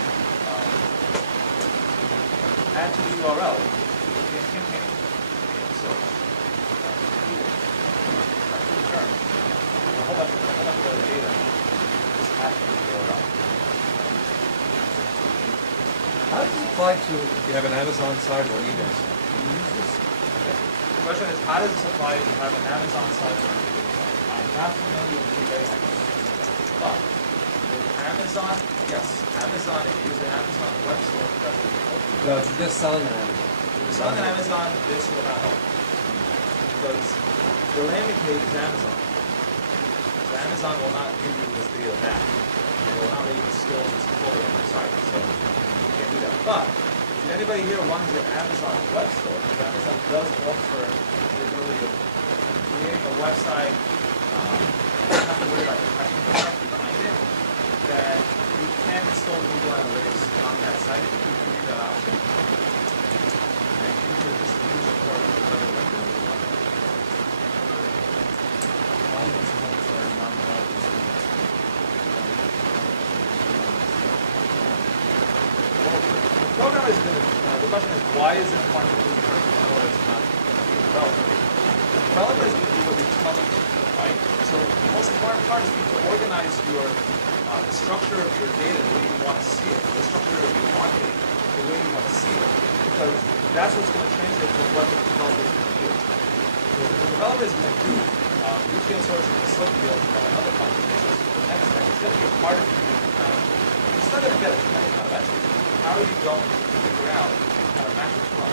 add to the URL the campaign source. Return a whole bunch of other data just add to the URL. How does it apply to if you have an Amazon site or an eBay site? Do you use this? Right question is, how does this apply if you have an Amazon site or an e-Biz site? I'm not familiar with eBay, but with Amazon, yes, Amazon, if you use the Amazon web store, that's what it's called. No, if you're just selling on Amazon. If you're selling on Amazon, this will not help. Because the landing page is Amazon. So Amazon will not give you this video back. It will not let you install this folder on your site. So you can't do that. But if anybody here runs an Amazon web store, because Amazon does offer the ability of creating a website, not have to worry about the technical stuff behind it, then you can install Google Analytics on that site if you give you that option. And you can just use it for whatever you want. Why is this not for non-developers? The program is good. The question is, why is it important to do it or it's not a developer? The developer is going to do what we tell them to do, right? So the most important part is for you to organize the structure of your data the way you want to see it, the structure of your marketing the way you want to see it, because that's what's going to translate to what the developer is going to do. So what the developer is going to do, retail sourcing and slip deal and another conversation, the next step is going to be a part of your you're still going to get it eventually. How are you going to figure out how to match this up?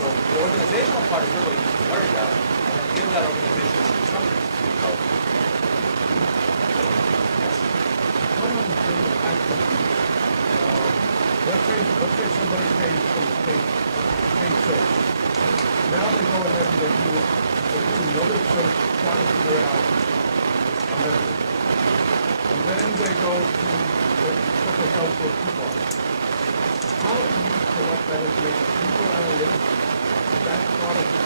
So the organizational part is really what you need to worry about, and then give that organization some structure to develop. Yes. One other thing that I think, let's say somebody pays from the paid search. Now they go ahead and they do another search, try to figure out a method. And then they go to something else for coupons. How do you collect that information? People analytics, that part of it?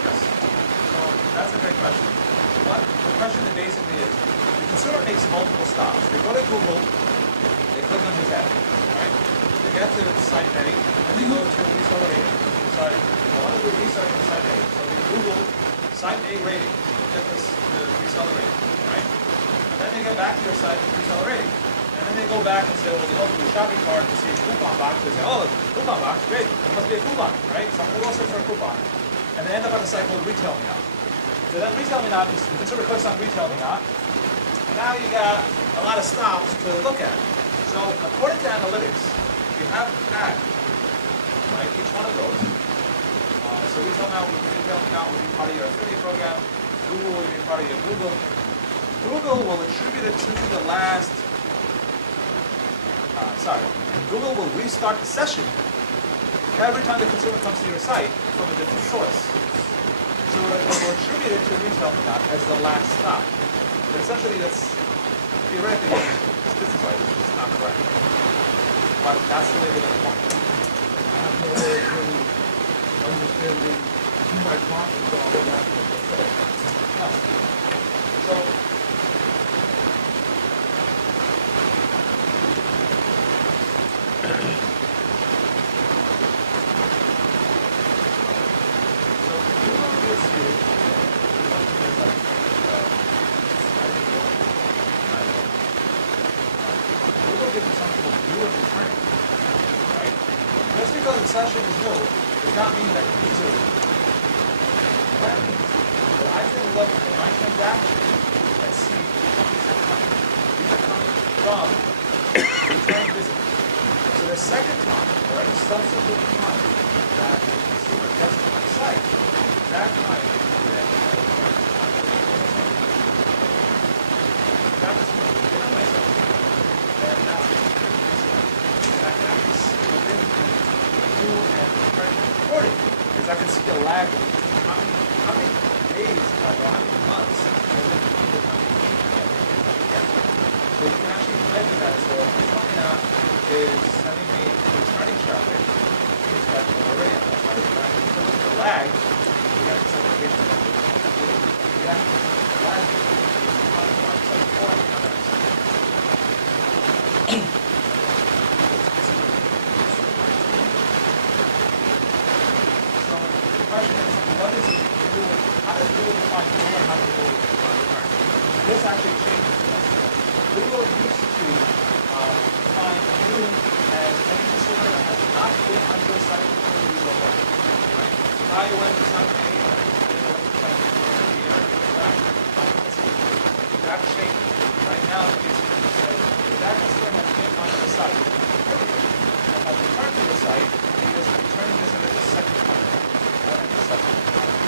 Yes. So that's a great question. But the question is basically is, the consumer makes multiple stops. They go to Google, they click on his ad, right? They get to site A, and they go to reseller rating. Decide, I want to do research on site A. So they Google site A rating, get the reseller rating, right? And then they get back to your site with reseller rating. And then they go back and say, well, they open the shopping cart to see a coupon box. They say, oh, coupon box, great. There must be a coupon, right? So we'll go search for a coupon. And they end up on a site called Retail Me Not. So that Retail Me Not, the consumer clicks on Retail Me Not. Now you got a lot of stops to look at. So according to analytics, you have to tag, right, each one of those. So Retail Me Not will be part of your affiliate program. Google will be part of your Google. Google will attribute it to the last, Google will restart the session every time the consumer comes to your site from a different source. So it will attribute it to Retail Me Not as the last stop. But essentially that's, theoretically, it's business-wise, it's just not correct. But that's the way they're going to want it. I have no way of really understanding who my partners are and that sort of stuff. So, Google gives you, Google gives you something called view and return, right? Just because the session is new does not mean that it's user. That means that I can look at my transaction and see these are coming from return visitors. So the second time, or any subsequent time that the consumer gets to my site, that time is then that is within my site. And that's and I can actually see within the view and return recording, because I can see the lag of how many days or how many months has it between the time so you can actually measure that. So if something out is sending me returning traffic, it's got the array on that side. But if you look at the lag, we have the segregation of the lag. So the question is, what is Google? How does Google define Google and how does Google define return? This actually changes. Google used to define view as any consumer that has not been on your site before you go home, right? tie you in with something, that shape, right now, you can say, that customer has been on the site. And has returned to the site, and he is returning this image a second time. And the second time.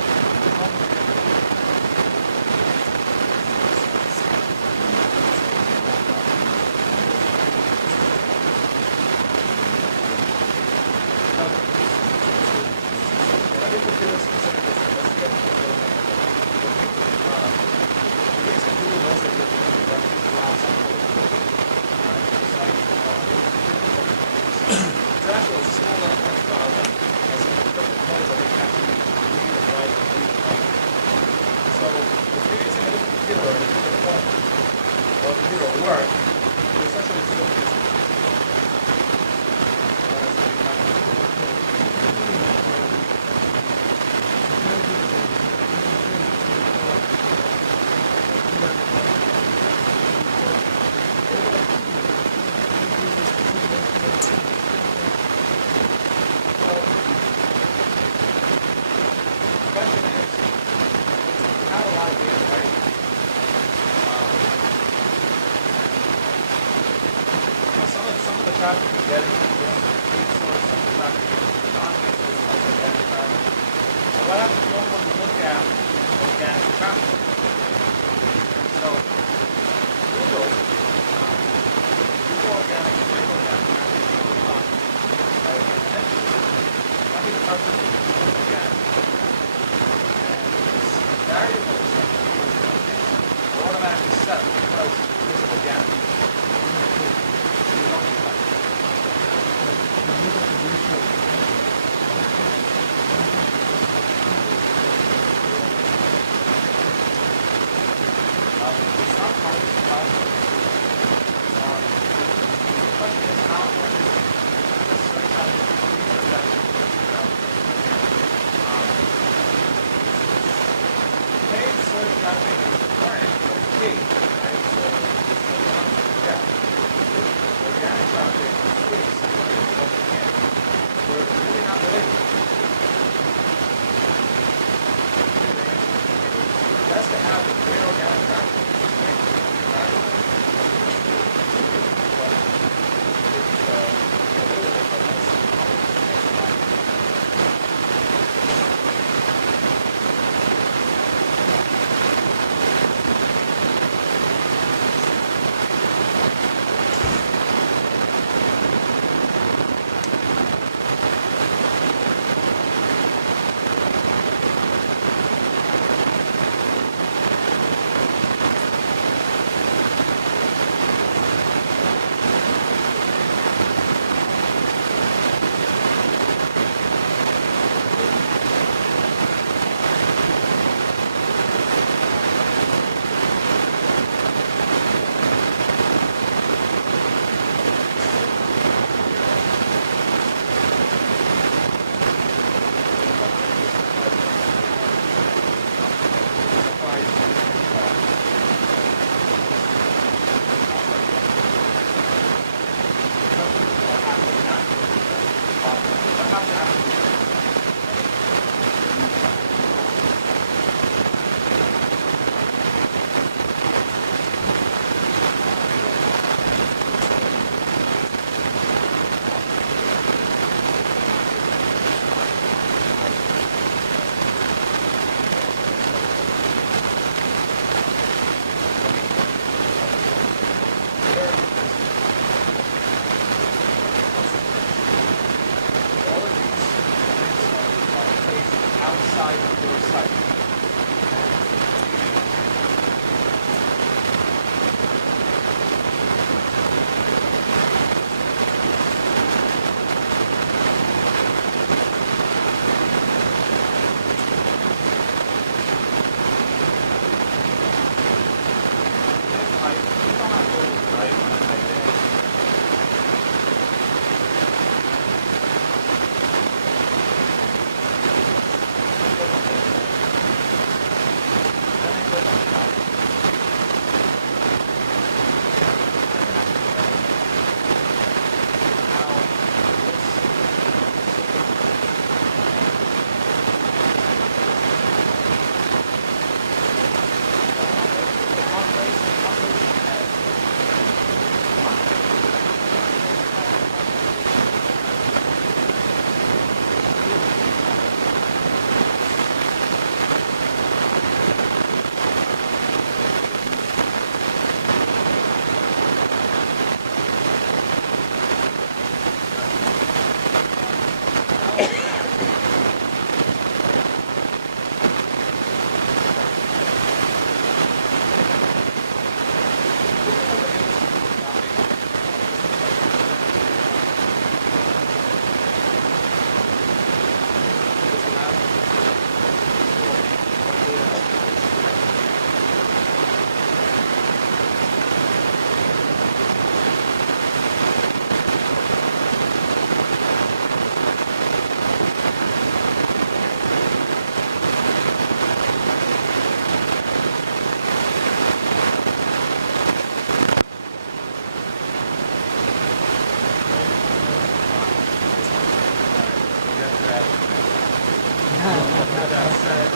With that said,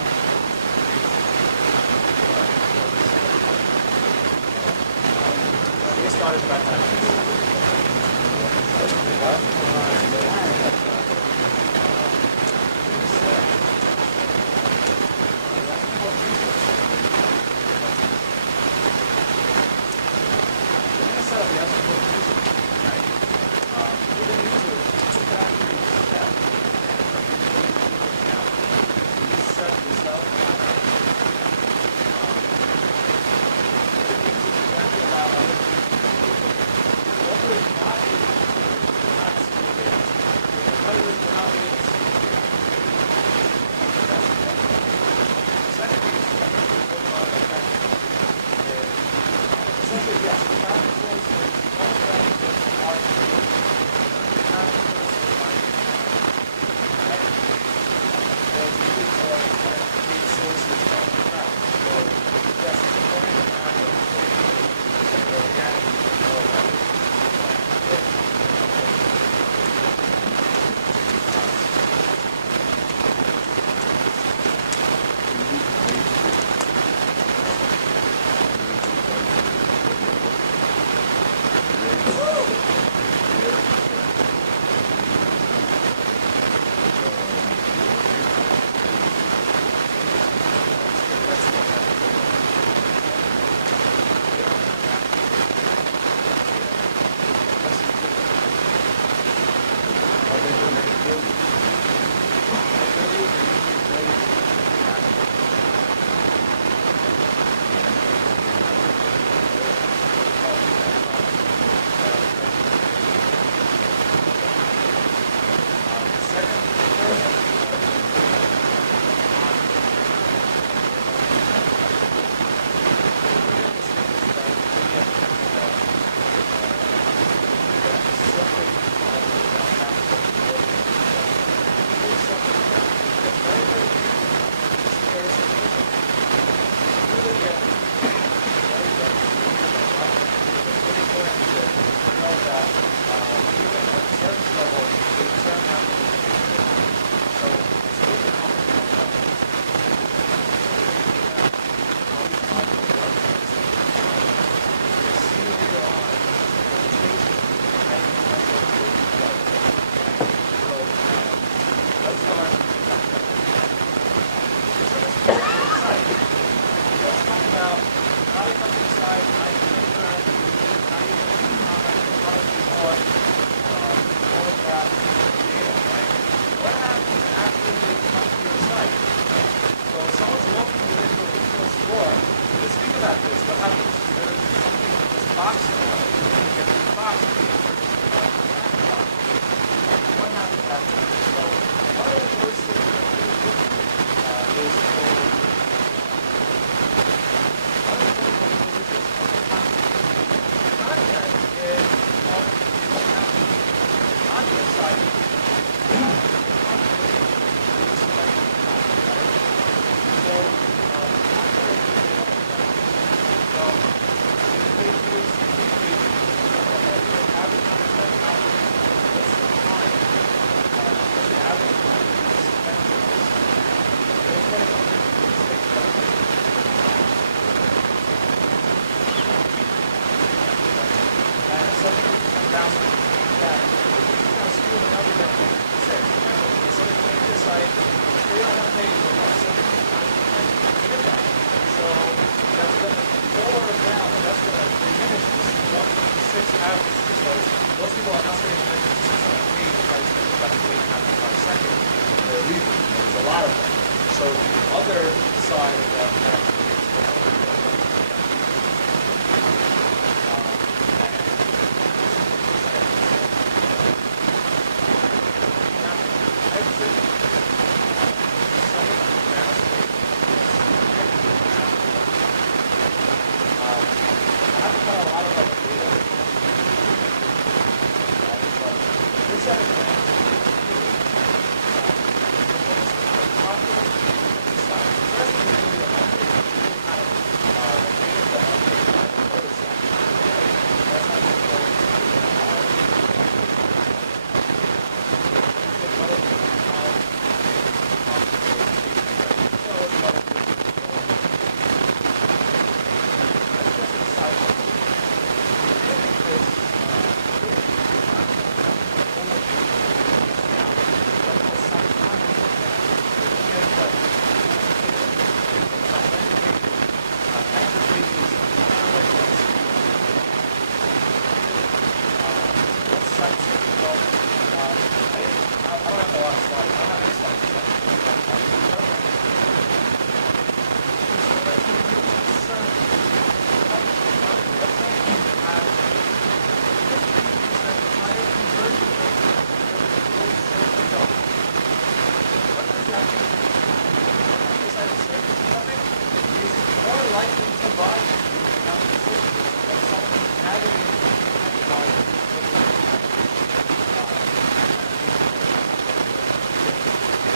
we started about 10 set up the estimate user, right? Within the user, you can actually set this up. You can actually allow other what would not be not see it. What would not be able to see it. That's the second piece that we talk about effect is essentially yes, the traffic source is all traffic sources are traffic sources are right? Or we do for big sources of traffic. So yes, it's important to have the organic likely to buy when someone aggregates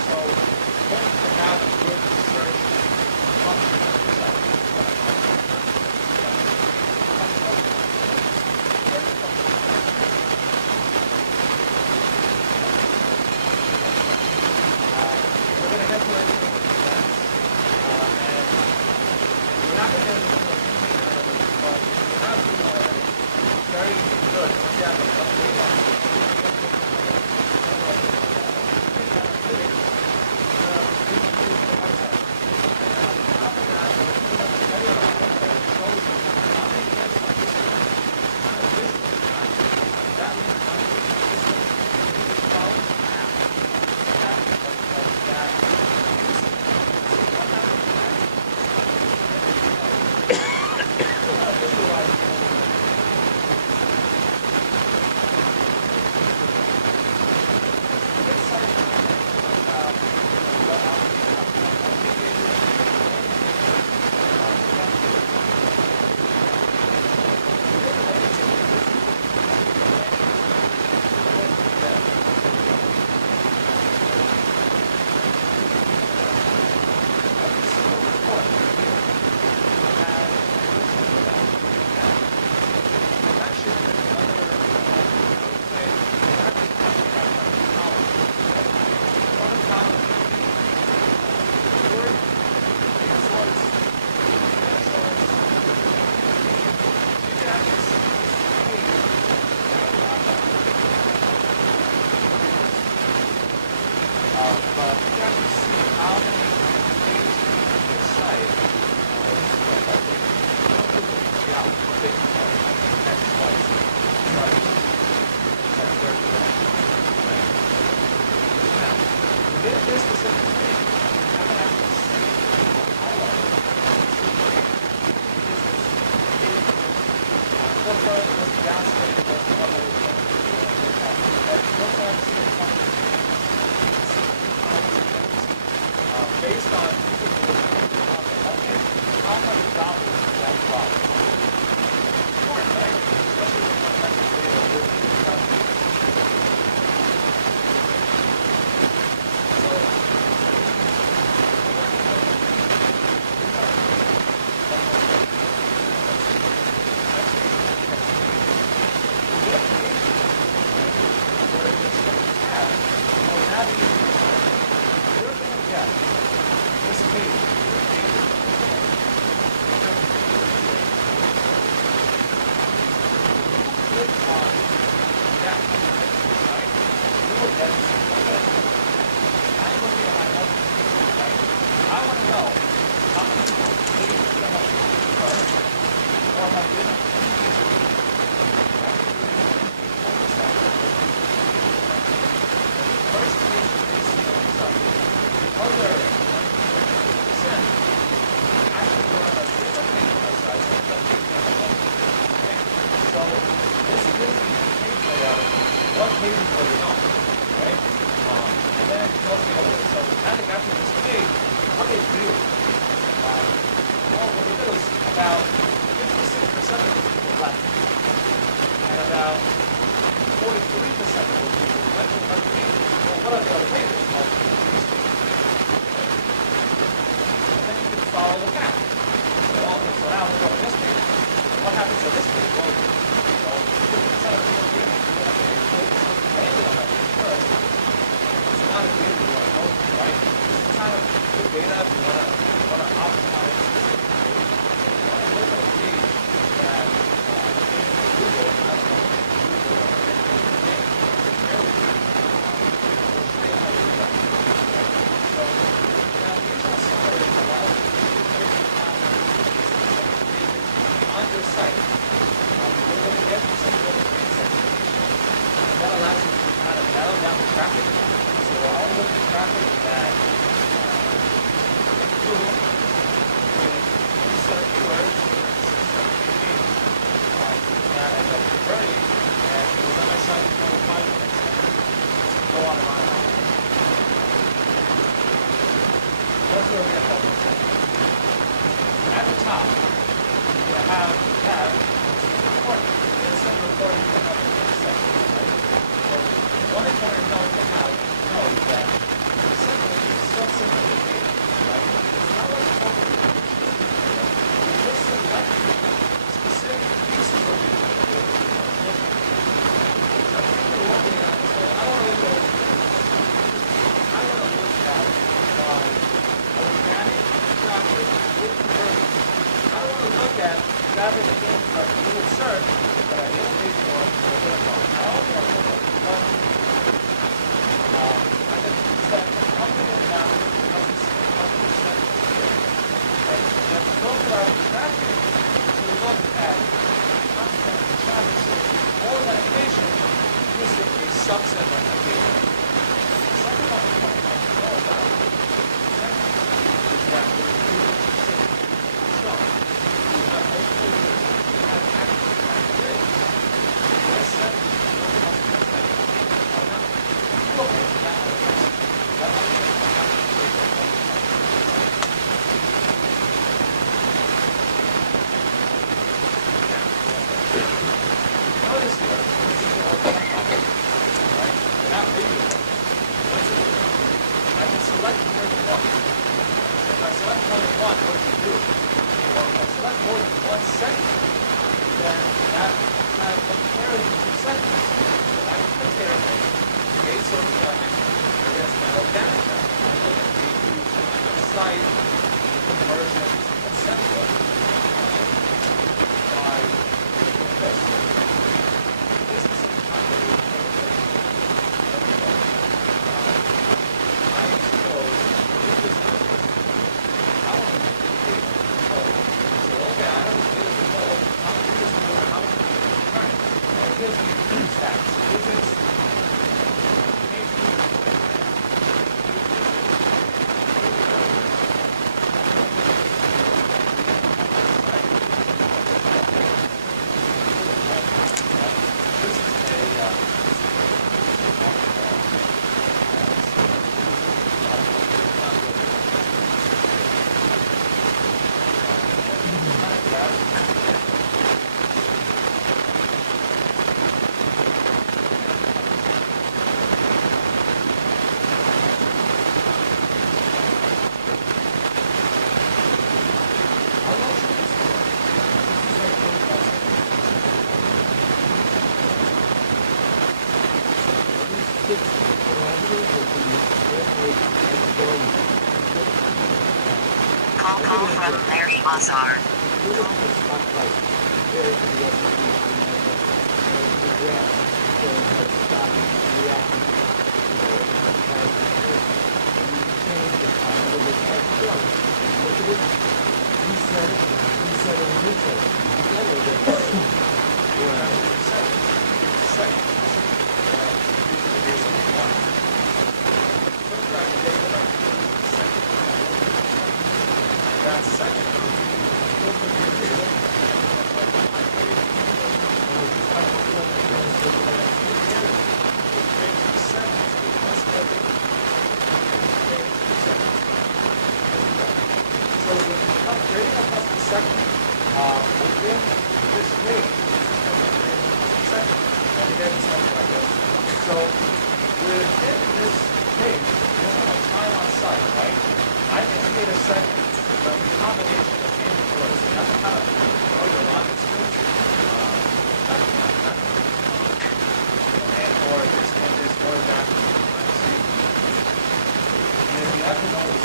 So important to have a good search function on your site. We're going to head to everything with events, and we're not going to get into the details of it, but we have to already. It's very good. Once you have a but you can actually see how many pages on your site. Now, within this specific thing, I can actually see what's the downstate, what's the other, what's actually the function. Based on people who okay, how much dollars is that product? Important, right? Especially when you're technically a business company. What pages were you on, right? And then most of the other. So now they got to this page, what they do? Well, what they do is about 56% of the people left. And about 43% of those people went to another page. Well, what are the other pages? Well, these pages. And then you can follow the path. So, okay, so now we go to this page. What happens to this page? Well, 50% of the people it's not a data you want to go to, right? It's kind of good data if you want to optimize specific page. You want to look at a page that Google has on Google will show you how to do that. So now here's how somebody allows you to on your site. You're going to get some that allows you to kind of narrow down the traffic. So I'll look at traffic that Google top, you have recording. This is recording you have a section, right? So one important note to know is that the segment is subset of the data, right? It's not like it's over the you just select specific pieces of the data that you want to look at. So if you're looking at, so I want to look at organic chocolate with conversion. I want to look at fabric again, a little search that I didn't pay for or put it on. I only want to look at one. I can set up to the now up to set here. And then filter out traffic to look at content and traffic. So all that information is a subset of the data. The second one I want to know about is that so you have multiple units, you have active grids. This set is working on the set. Now, look at that. Notice here, this is all right? Not really. What's it? I can select more than one. If I select more than one, what does it do? Or if I select more than one segment, then that compares the two segments. So I can compare them based on against my organic traffic. I look at page views, I can cite conversions, etc. by this. This is Call from Larry Mazar. That section so creating a custom segment within this page section, and again it's something like this. So within this page, looking at time on site, right? I can create a segment. So the combination of inventories, so that's kind of your logic skills. And or this one is more than right? So you have to know this.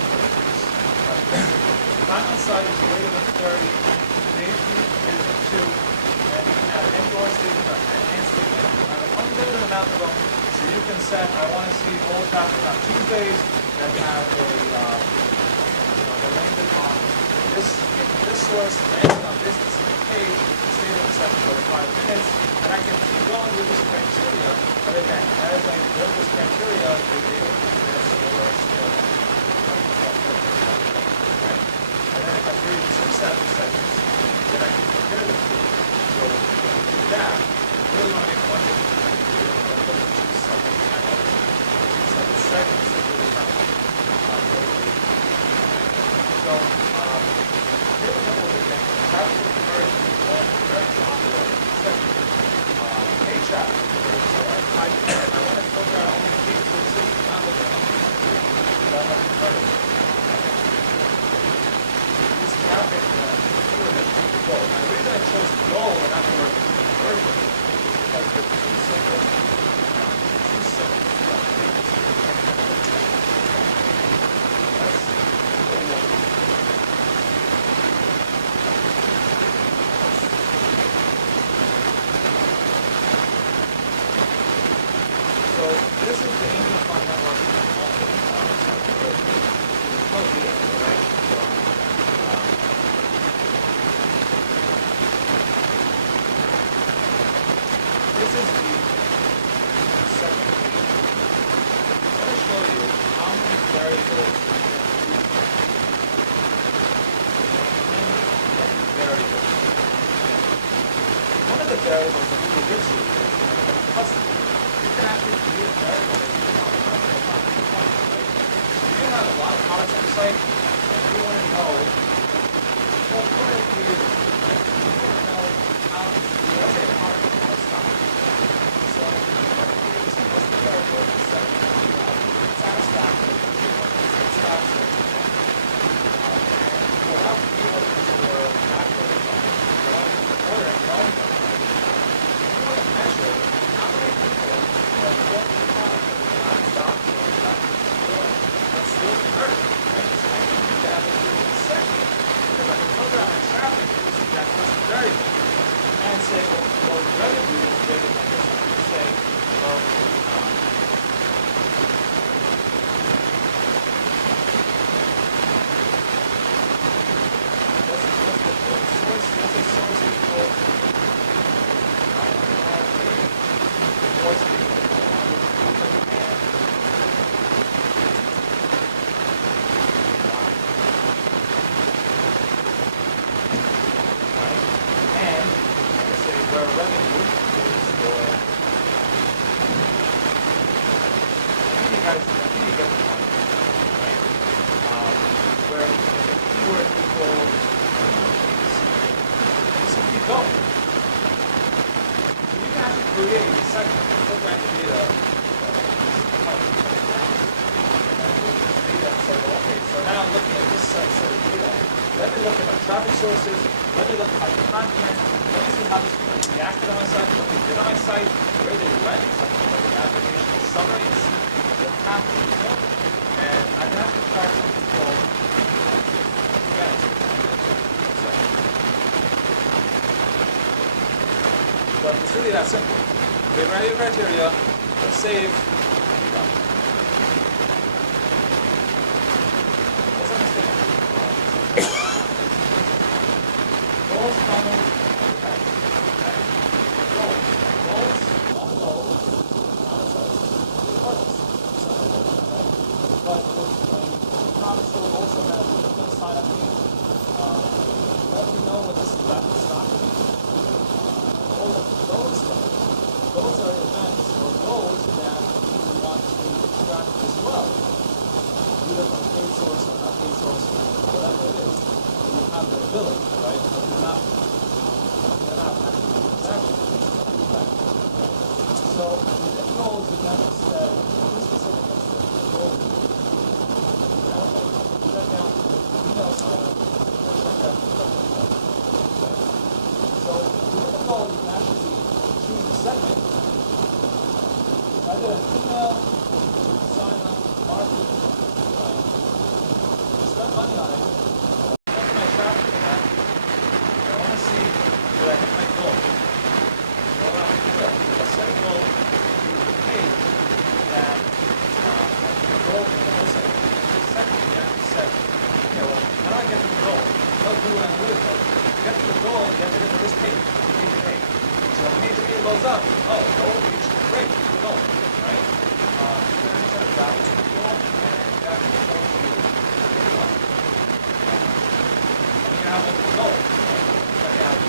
Time on site is greater than 30, page view is 2, and you can add an end-door statement or an and statement. I have an unlimited amount of them, so you can set, I want to see all traffic on Tuesdays that have a landed on this source, landed on this specific page, stayed on the site for 5 minutes, and I can keep going with this criteria. But again, as I build this criteria, the data is still. And then if I create 2 separate segments, then I can compare the two. So when we do that, we really want to make one difference. We want to put 2 separate channels, 2 separate segments that really have. So, here's a couple of examples. traffic conversion is one very popular segment. Pay traffic conversion. So I want to filter out only paid sources, not look at other sources that have converted. This traffic fewer than Go. Now, the reason I chose Go and not the word conversion is because they're too simple. Too simple. So this is the Angel Fund Network right? So, this is the second page. I want to show you how many variables One of the variables that Google gives you is custom. You can actually create a variable that you want. If you have a lot of products on the site and you want to know, well, what are you using? You want to know how, let's say, a product is out of stock. So you want to create some custom variable that says, it's out of stock, it's stock. We'll have keywords or macros ordering your own company. You want to measure how many people are bought the product that is not in stock or not in the store, but still converted. Right? So I can do that with doing a segment because I can filter out my traffic using that custom variable and say, well, revenue is given like this. I can say, well, let's say source equals I have a voice people and I can say where revenue is for I think you get the point, right? Where the keyword equals simply go. So you can actually create a segment and look at the data and say, well, okay, so now I'm looking at this set of data. Let me look at my traffic sources, let me look at my content, let me see how these people reacted on my site, what they did on my site, where they went, something like an navigation summary, and see what happened. And I can actually try something called but it's really that simple. We write your criteria, let's save, done. Let's understand. Goals, funnels, text. Goals, all goals, but the comments will also have a sign up page. Let me know what this is about to stop. Those are events or goals that you want to track as well. Either from a paid source or not paid source, whatever it is, you have the ability, right? But they're not actually transactions. So within goals, you can set this specific goal. Check down the email sign up or check out the So within the goal, you can actually choose a segment. I did an email, sign up, market, spend money on it, look at my traffic in that, and I want to see that I hit my goal. So what I have to do is I set a goal to the page that the goal in the website. Secondly, you have to set, okay, well, how do I get to the goal? I'll do what I'm good at. Get to the goal, you have to get to this page, page A. So when page A loads up, oh, goal reached, great, goal. Right? Then you set a value to the goal, and that shows you the goal. And you have a goal. Check out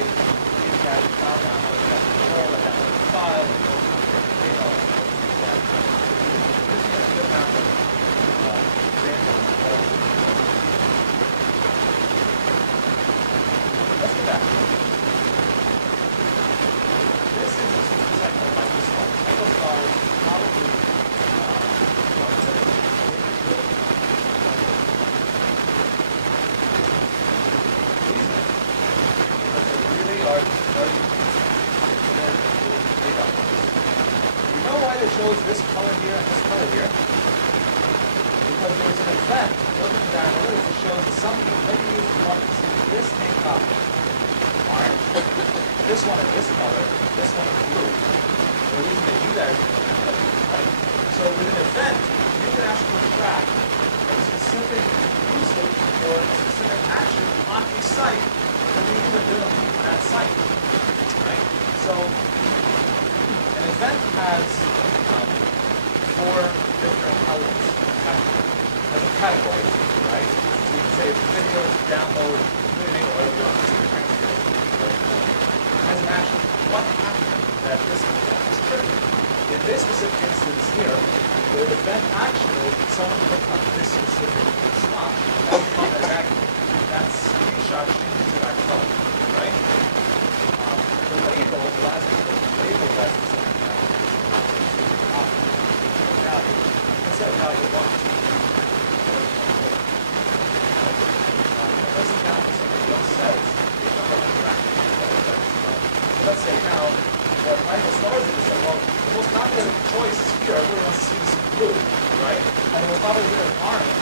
if that file download, that control, that download the file, and goes on to data, and goes on to that. This is a good amount of examples. Let's go back. This is a super cycle microscope. Microscope is probably one of the you know why they chose this color here and this color here? Because there's an event built into the analytics that shows that some people maybe want to see this tank top orange, this one in this color, this one in blue. The reason they do that is right? So with an event, you can actually track a specific usage or a specific action on a site that the user did on that site. Right? So an event has 4 different elements as a category, right? So you can say it's video, download, video, or whatever you want to do. As an action, what happened that this event is triggered? In this specific instance here, the event action is that someone clicked on this specific spot, that screenshot changes to that color, right? The label, the last label that specific value, instead of value 1, 2, 3, it doesn't count for something else says the number of interactions. Let's say now, what Michael Stars did is say, well, the most popular choice here, everyone wants to see this in blue, right? And the most popular here is orange.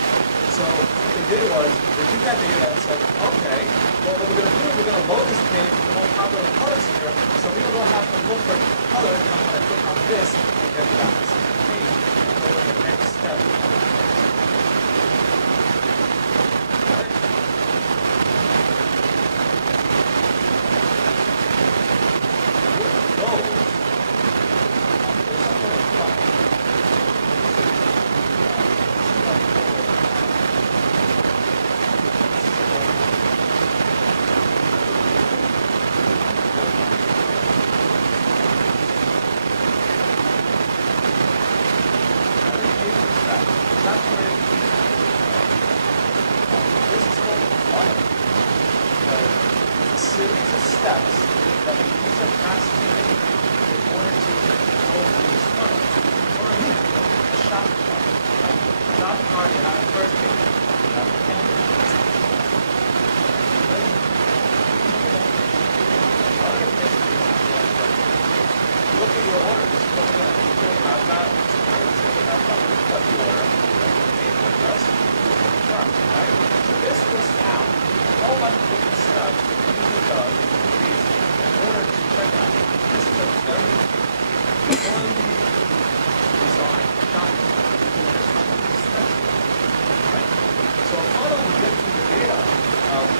So what they did was, they took that data and said, okay, well, what we're going to do is we're going to load this page with the most popular colors here, so we don't have to look for color, and I'm going to click on this and get to that specific page, and go to the next step.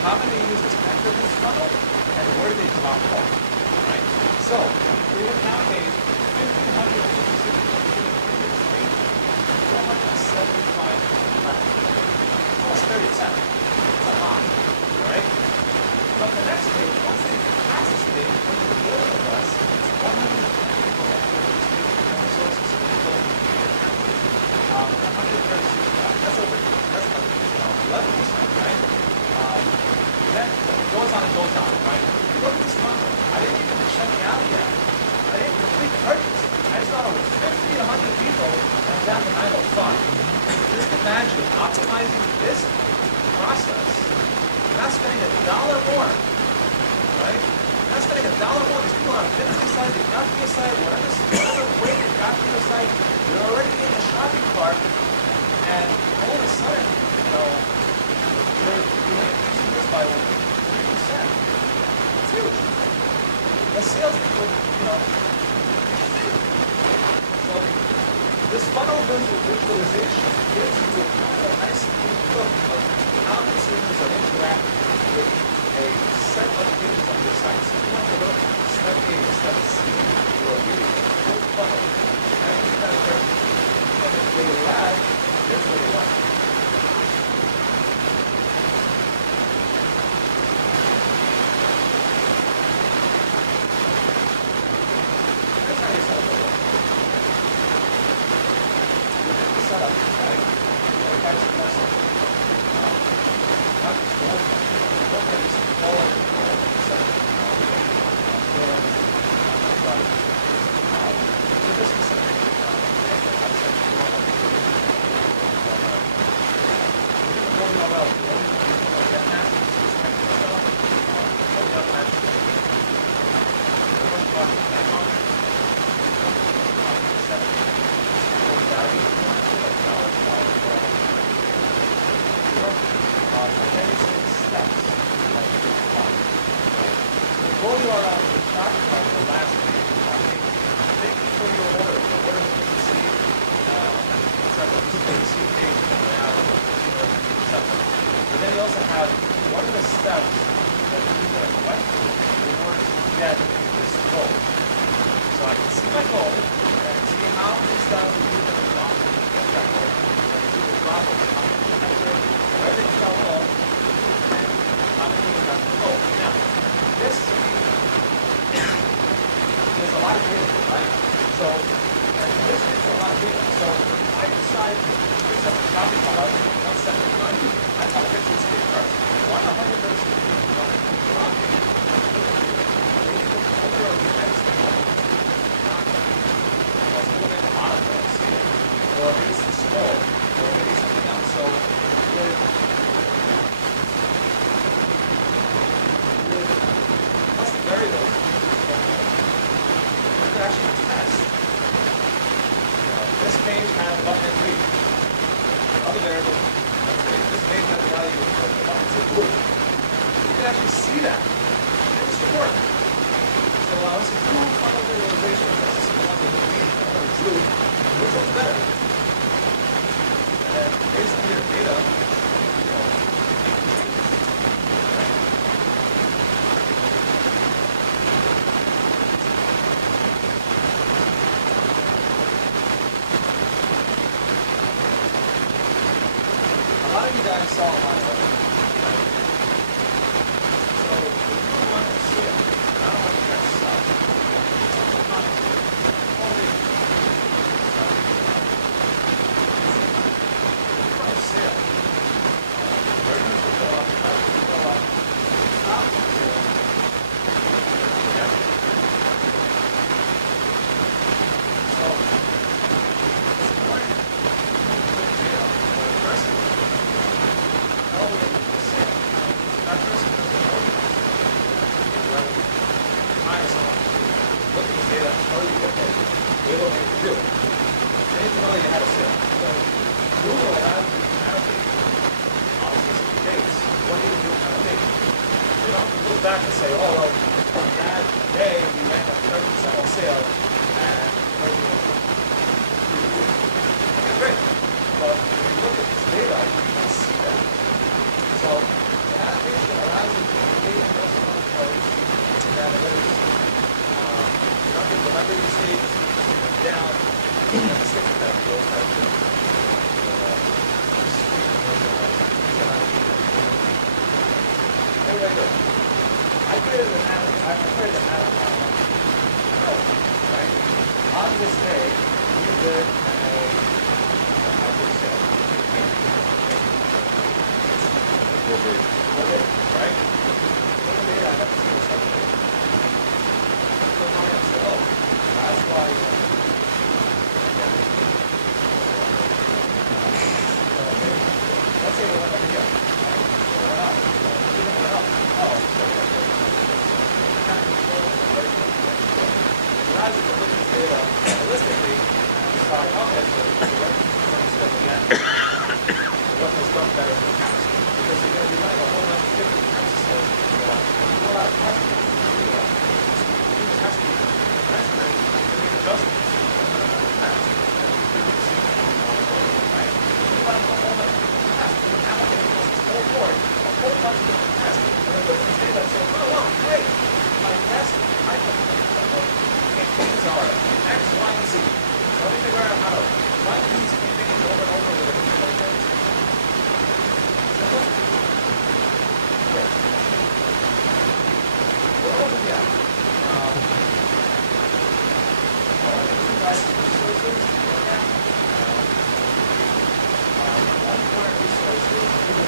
How many users entered this funnel, and where did they drop off, right? So, we would now page 1,575 left. Almost 30%. That's a lot, right? But the next page, once they pass this page, when you go to us, it's 110 people entered this page, and the source is people in 136. That's over, that's like 11%, right? Then it goes on and goes on, right? Look at this funnel. I didn't even check me out yet. I didn't complete the purchase. I just thought it was 50 to 100 people, and I'm down to 905. Just imagine optimizing this process. You're not spending $1 more, right? You're not spending $1 more. These people are visiting site, they got to your site, whatever way they got to your site, you're already in the shopping cart, and all of a sudden, you're increasing this by 3%. It's huge. The sales people, so this funnel visualization gives you a kind of nice look of how consumers are interacting with a set of pages on your site. So you want to look step A, step C, or really full funnel. And if they lag, here's what they want. guys can test it. Not just gold, gold that is all under gold, except so this is something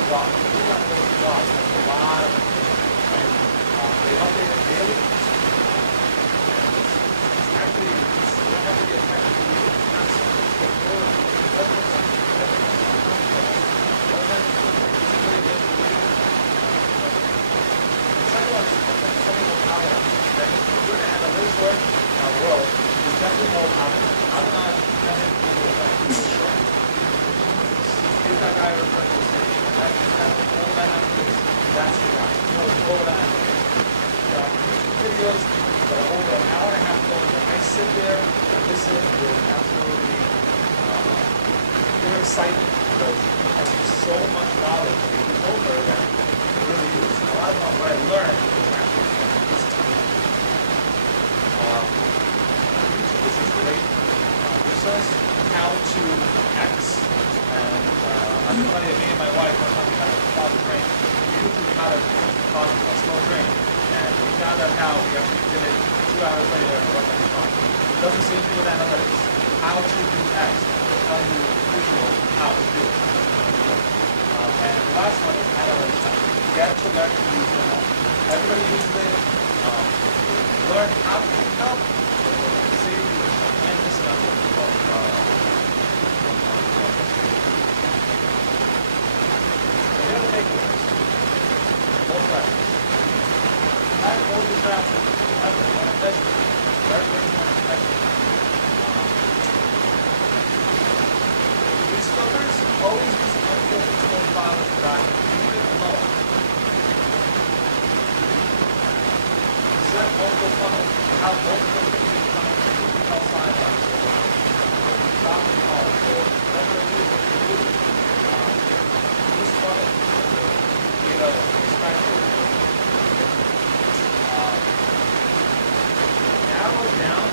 blog. People that have those blogs have a lot of information, right? They update it daily. It's actually, you don't have to be a technical user. It's not something to get bored. It doesn't look something that everyone's comfortable. It doesn't, it's really good to read. The second one is something will power up. That if you're an analytics work in our world, you definitely know how to not dependent people like short. Here's that guy referring to the city. That's all that analytics. That's the guy. He knows all that analytics. There are YouTube videos that are over an hour and a half long. And I sit there and listen with absolutely pure excitement because he has so much knowledge that he goes over that I really use. A lot of what I learned is actually useful. YouTube is a great resource. How to X. And I'm funny that me and my wife one time we had a clogged drain. We YouTube how to cause a slow drain. And we found out how we actually did it 2 hours later and it worked like a charm. It does the same thing with analytics. How to do X. It'll tell you visual how to do it. And the last one is analytics. Get to learn to use them all. Everybody uses it. Learn how to help. It will save you a tremendous number of the other takeaways. Both classes. That all the classes. That's one measure. Very important measure. These filters always use unfiltered tone files that leave it alone. Set multiple funnels. How multiple things can come to retail sidelines or shopping carts or whatever it is that you do. Use funnels to get a perspective. Narrow down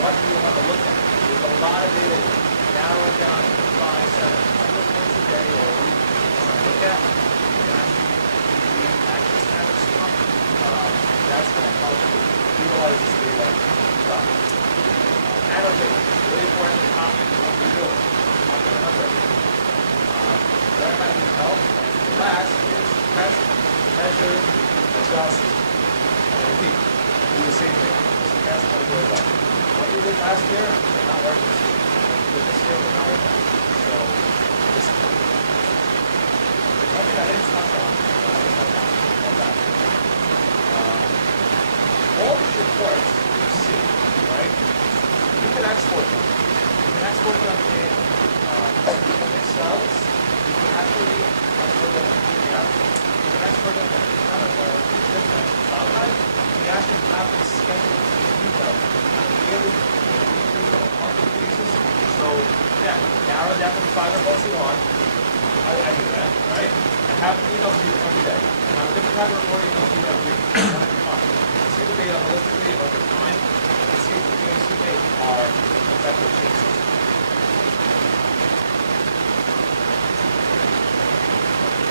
what you want to look at. There's a lot of data. Narrow it down to 5, 7, 100 points a day or a week. So look at, you can actually read action kind of stuff. That's going to help you utilize this data stuff. Annotate. Really important to comment what you're doing. Not going to remember everything. Learn how to use help. And last is test, measure, adjust, and repeat. Do the same thing. Just test what it goes up. What you did last year will not work this year. What you did this year will not work next year. So, this is one thing I didn't touch on. All these reports you see, right? You can export them. You can export them in Excel. You can actually export them in PDF. You can export them in kind of a different file type. We actually have to schedule in detail on a daily, weekly, or monthly basis. So, yeah, narrow down to the 5 reports you want. I do that, right? And have emails to you every day. And have a different type of report emails to you every week. See the data holistically over time and see if the changes you make are effective changes.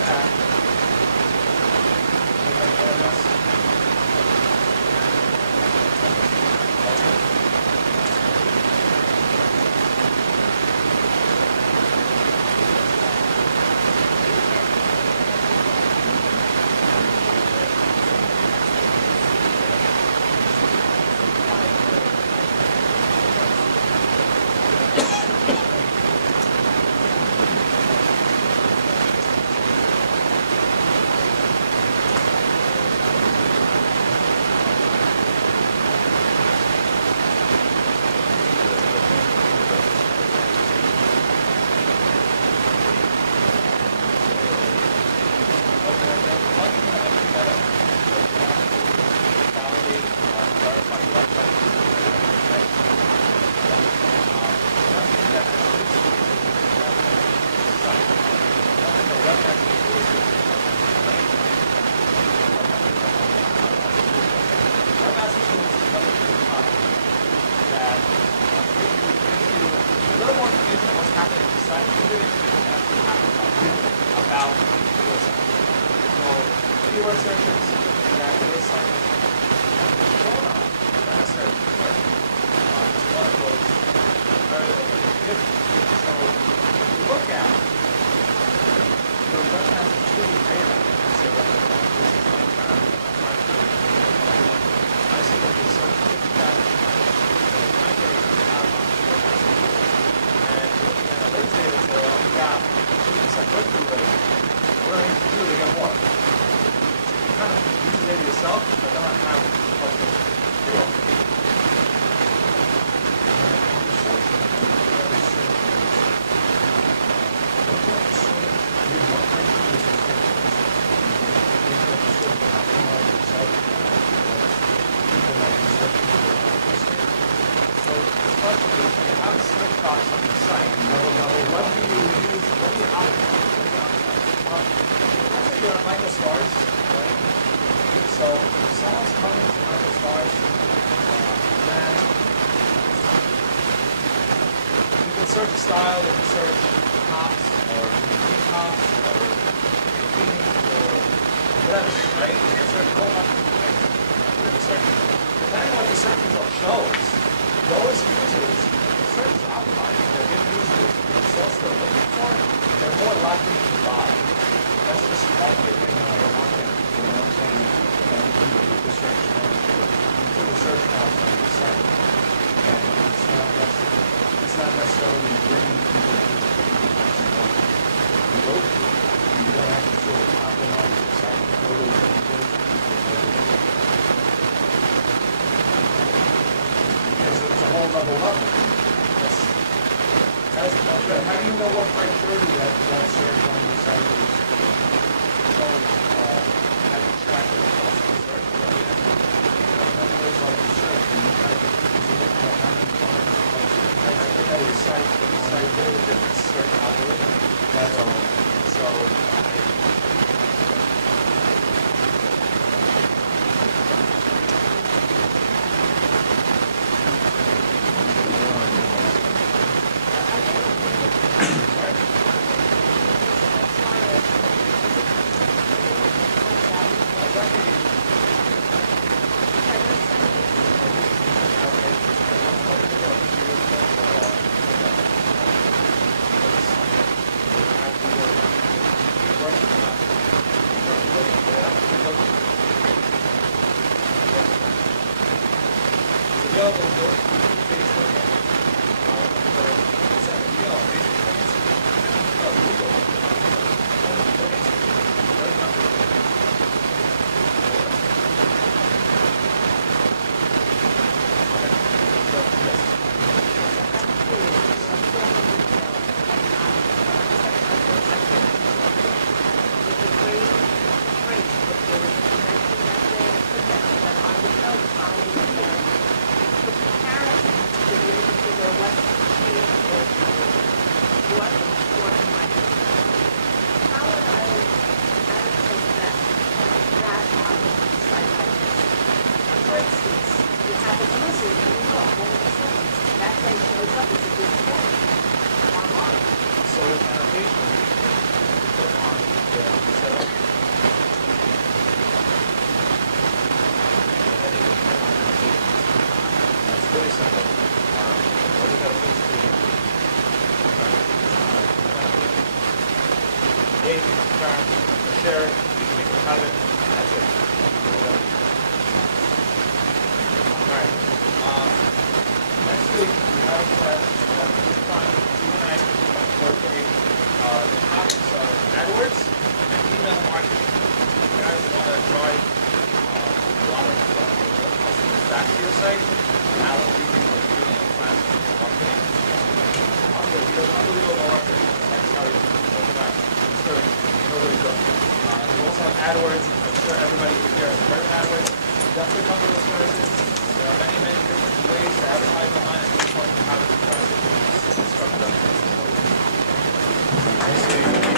That, anybody join us? Keyword searches that your site is going on. That search is one of those very different. So if you look at your What do I need to do to get more? You kind of use the data yourself, but then I have So the question is, you have a search box on the site. What do you use? What do you optimize? Let's say you're at Michael Stars, right? So if someone's coming to Michael Stars, then you can search style, you can search tops, or tops, or bikini, or whatever, right? You can search a whole bunch of things. You can search. Depending on what the search result shows, those users, the search is optimized. They're giving users the results they're looking for, they're more likely to buy. That's just one big thing that I want them. You know what I'm saying? You put the search box on your site. And it's not necessarily bringing people to the page you go to. You don't have to sort of optimize your site for those people. Because it's a whole other level. That's right. How do you know what criteria that search on your site is? So, how do you track the results of the search? In other words, like the search, and you type it, you look at how many times I think that was site with a different search algorithm. That's all. So, share it, you can make a cut of it, and that's it. Alright. Next week we have a class that is fun. Tonight for the topics are AdWords and email marketing. If you guys want to drive a lot of customers back to your site, Alan will be doing a class on marketing. He does unbelievable marketing. That's how he goes back. It's very nobody does. We also have AdWords. I'm sure everybody here has heard of AdWords. Definitely come to those courses. There are many, many different ways to advertise online at this point. How to try to instruct them.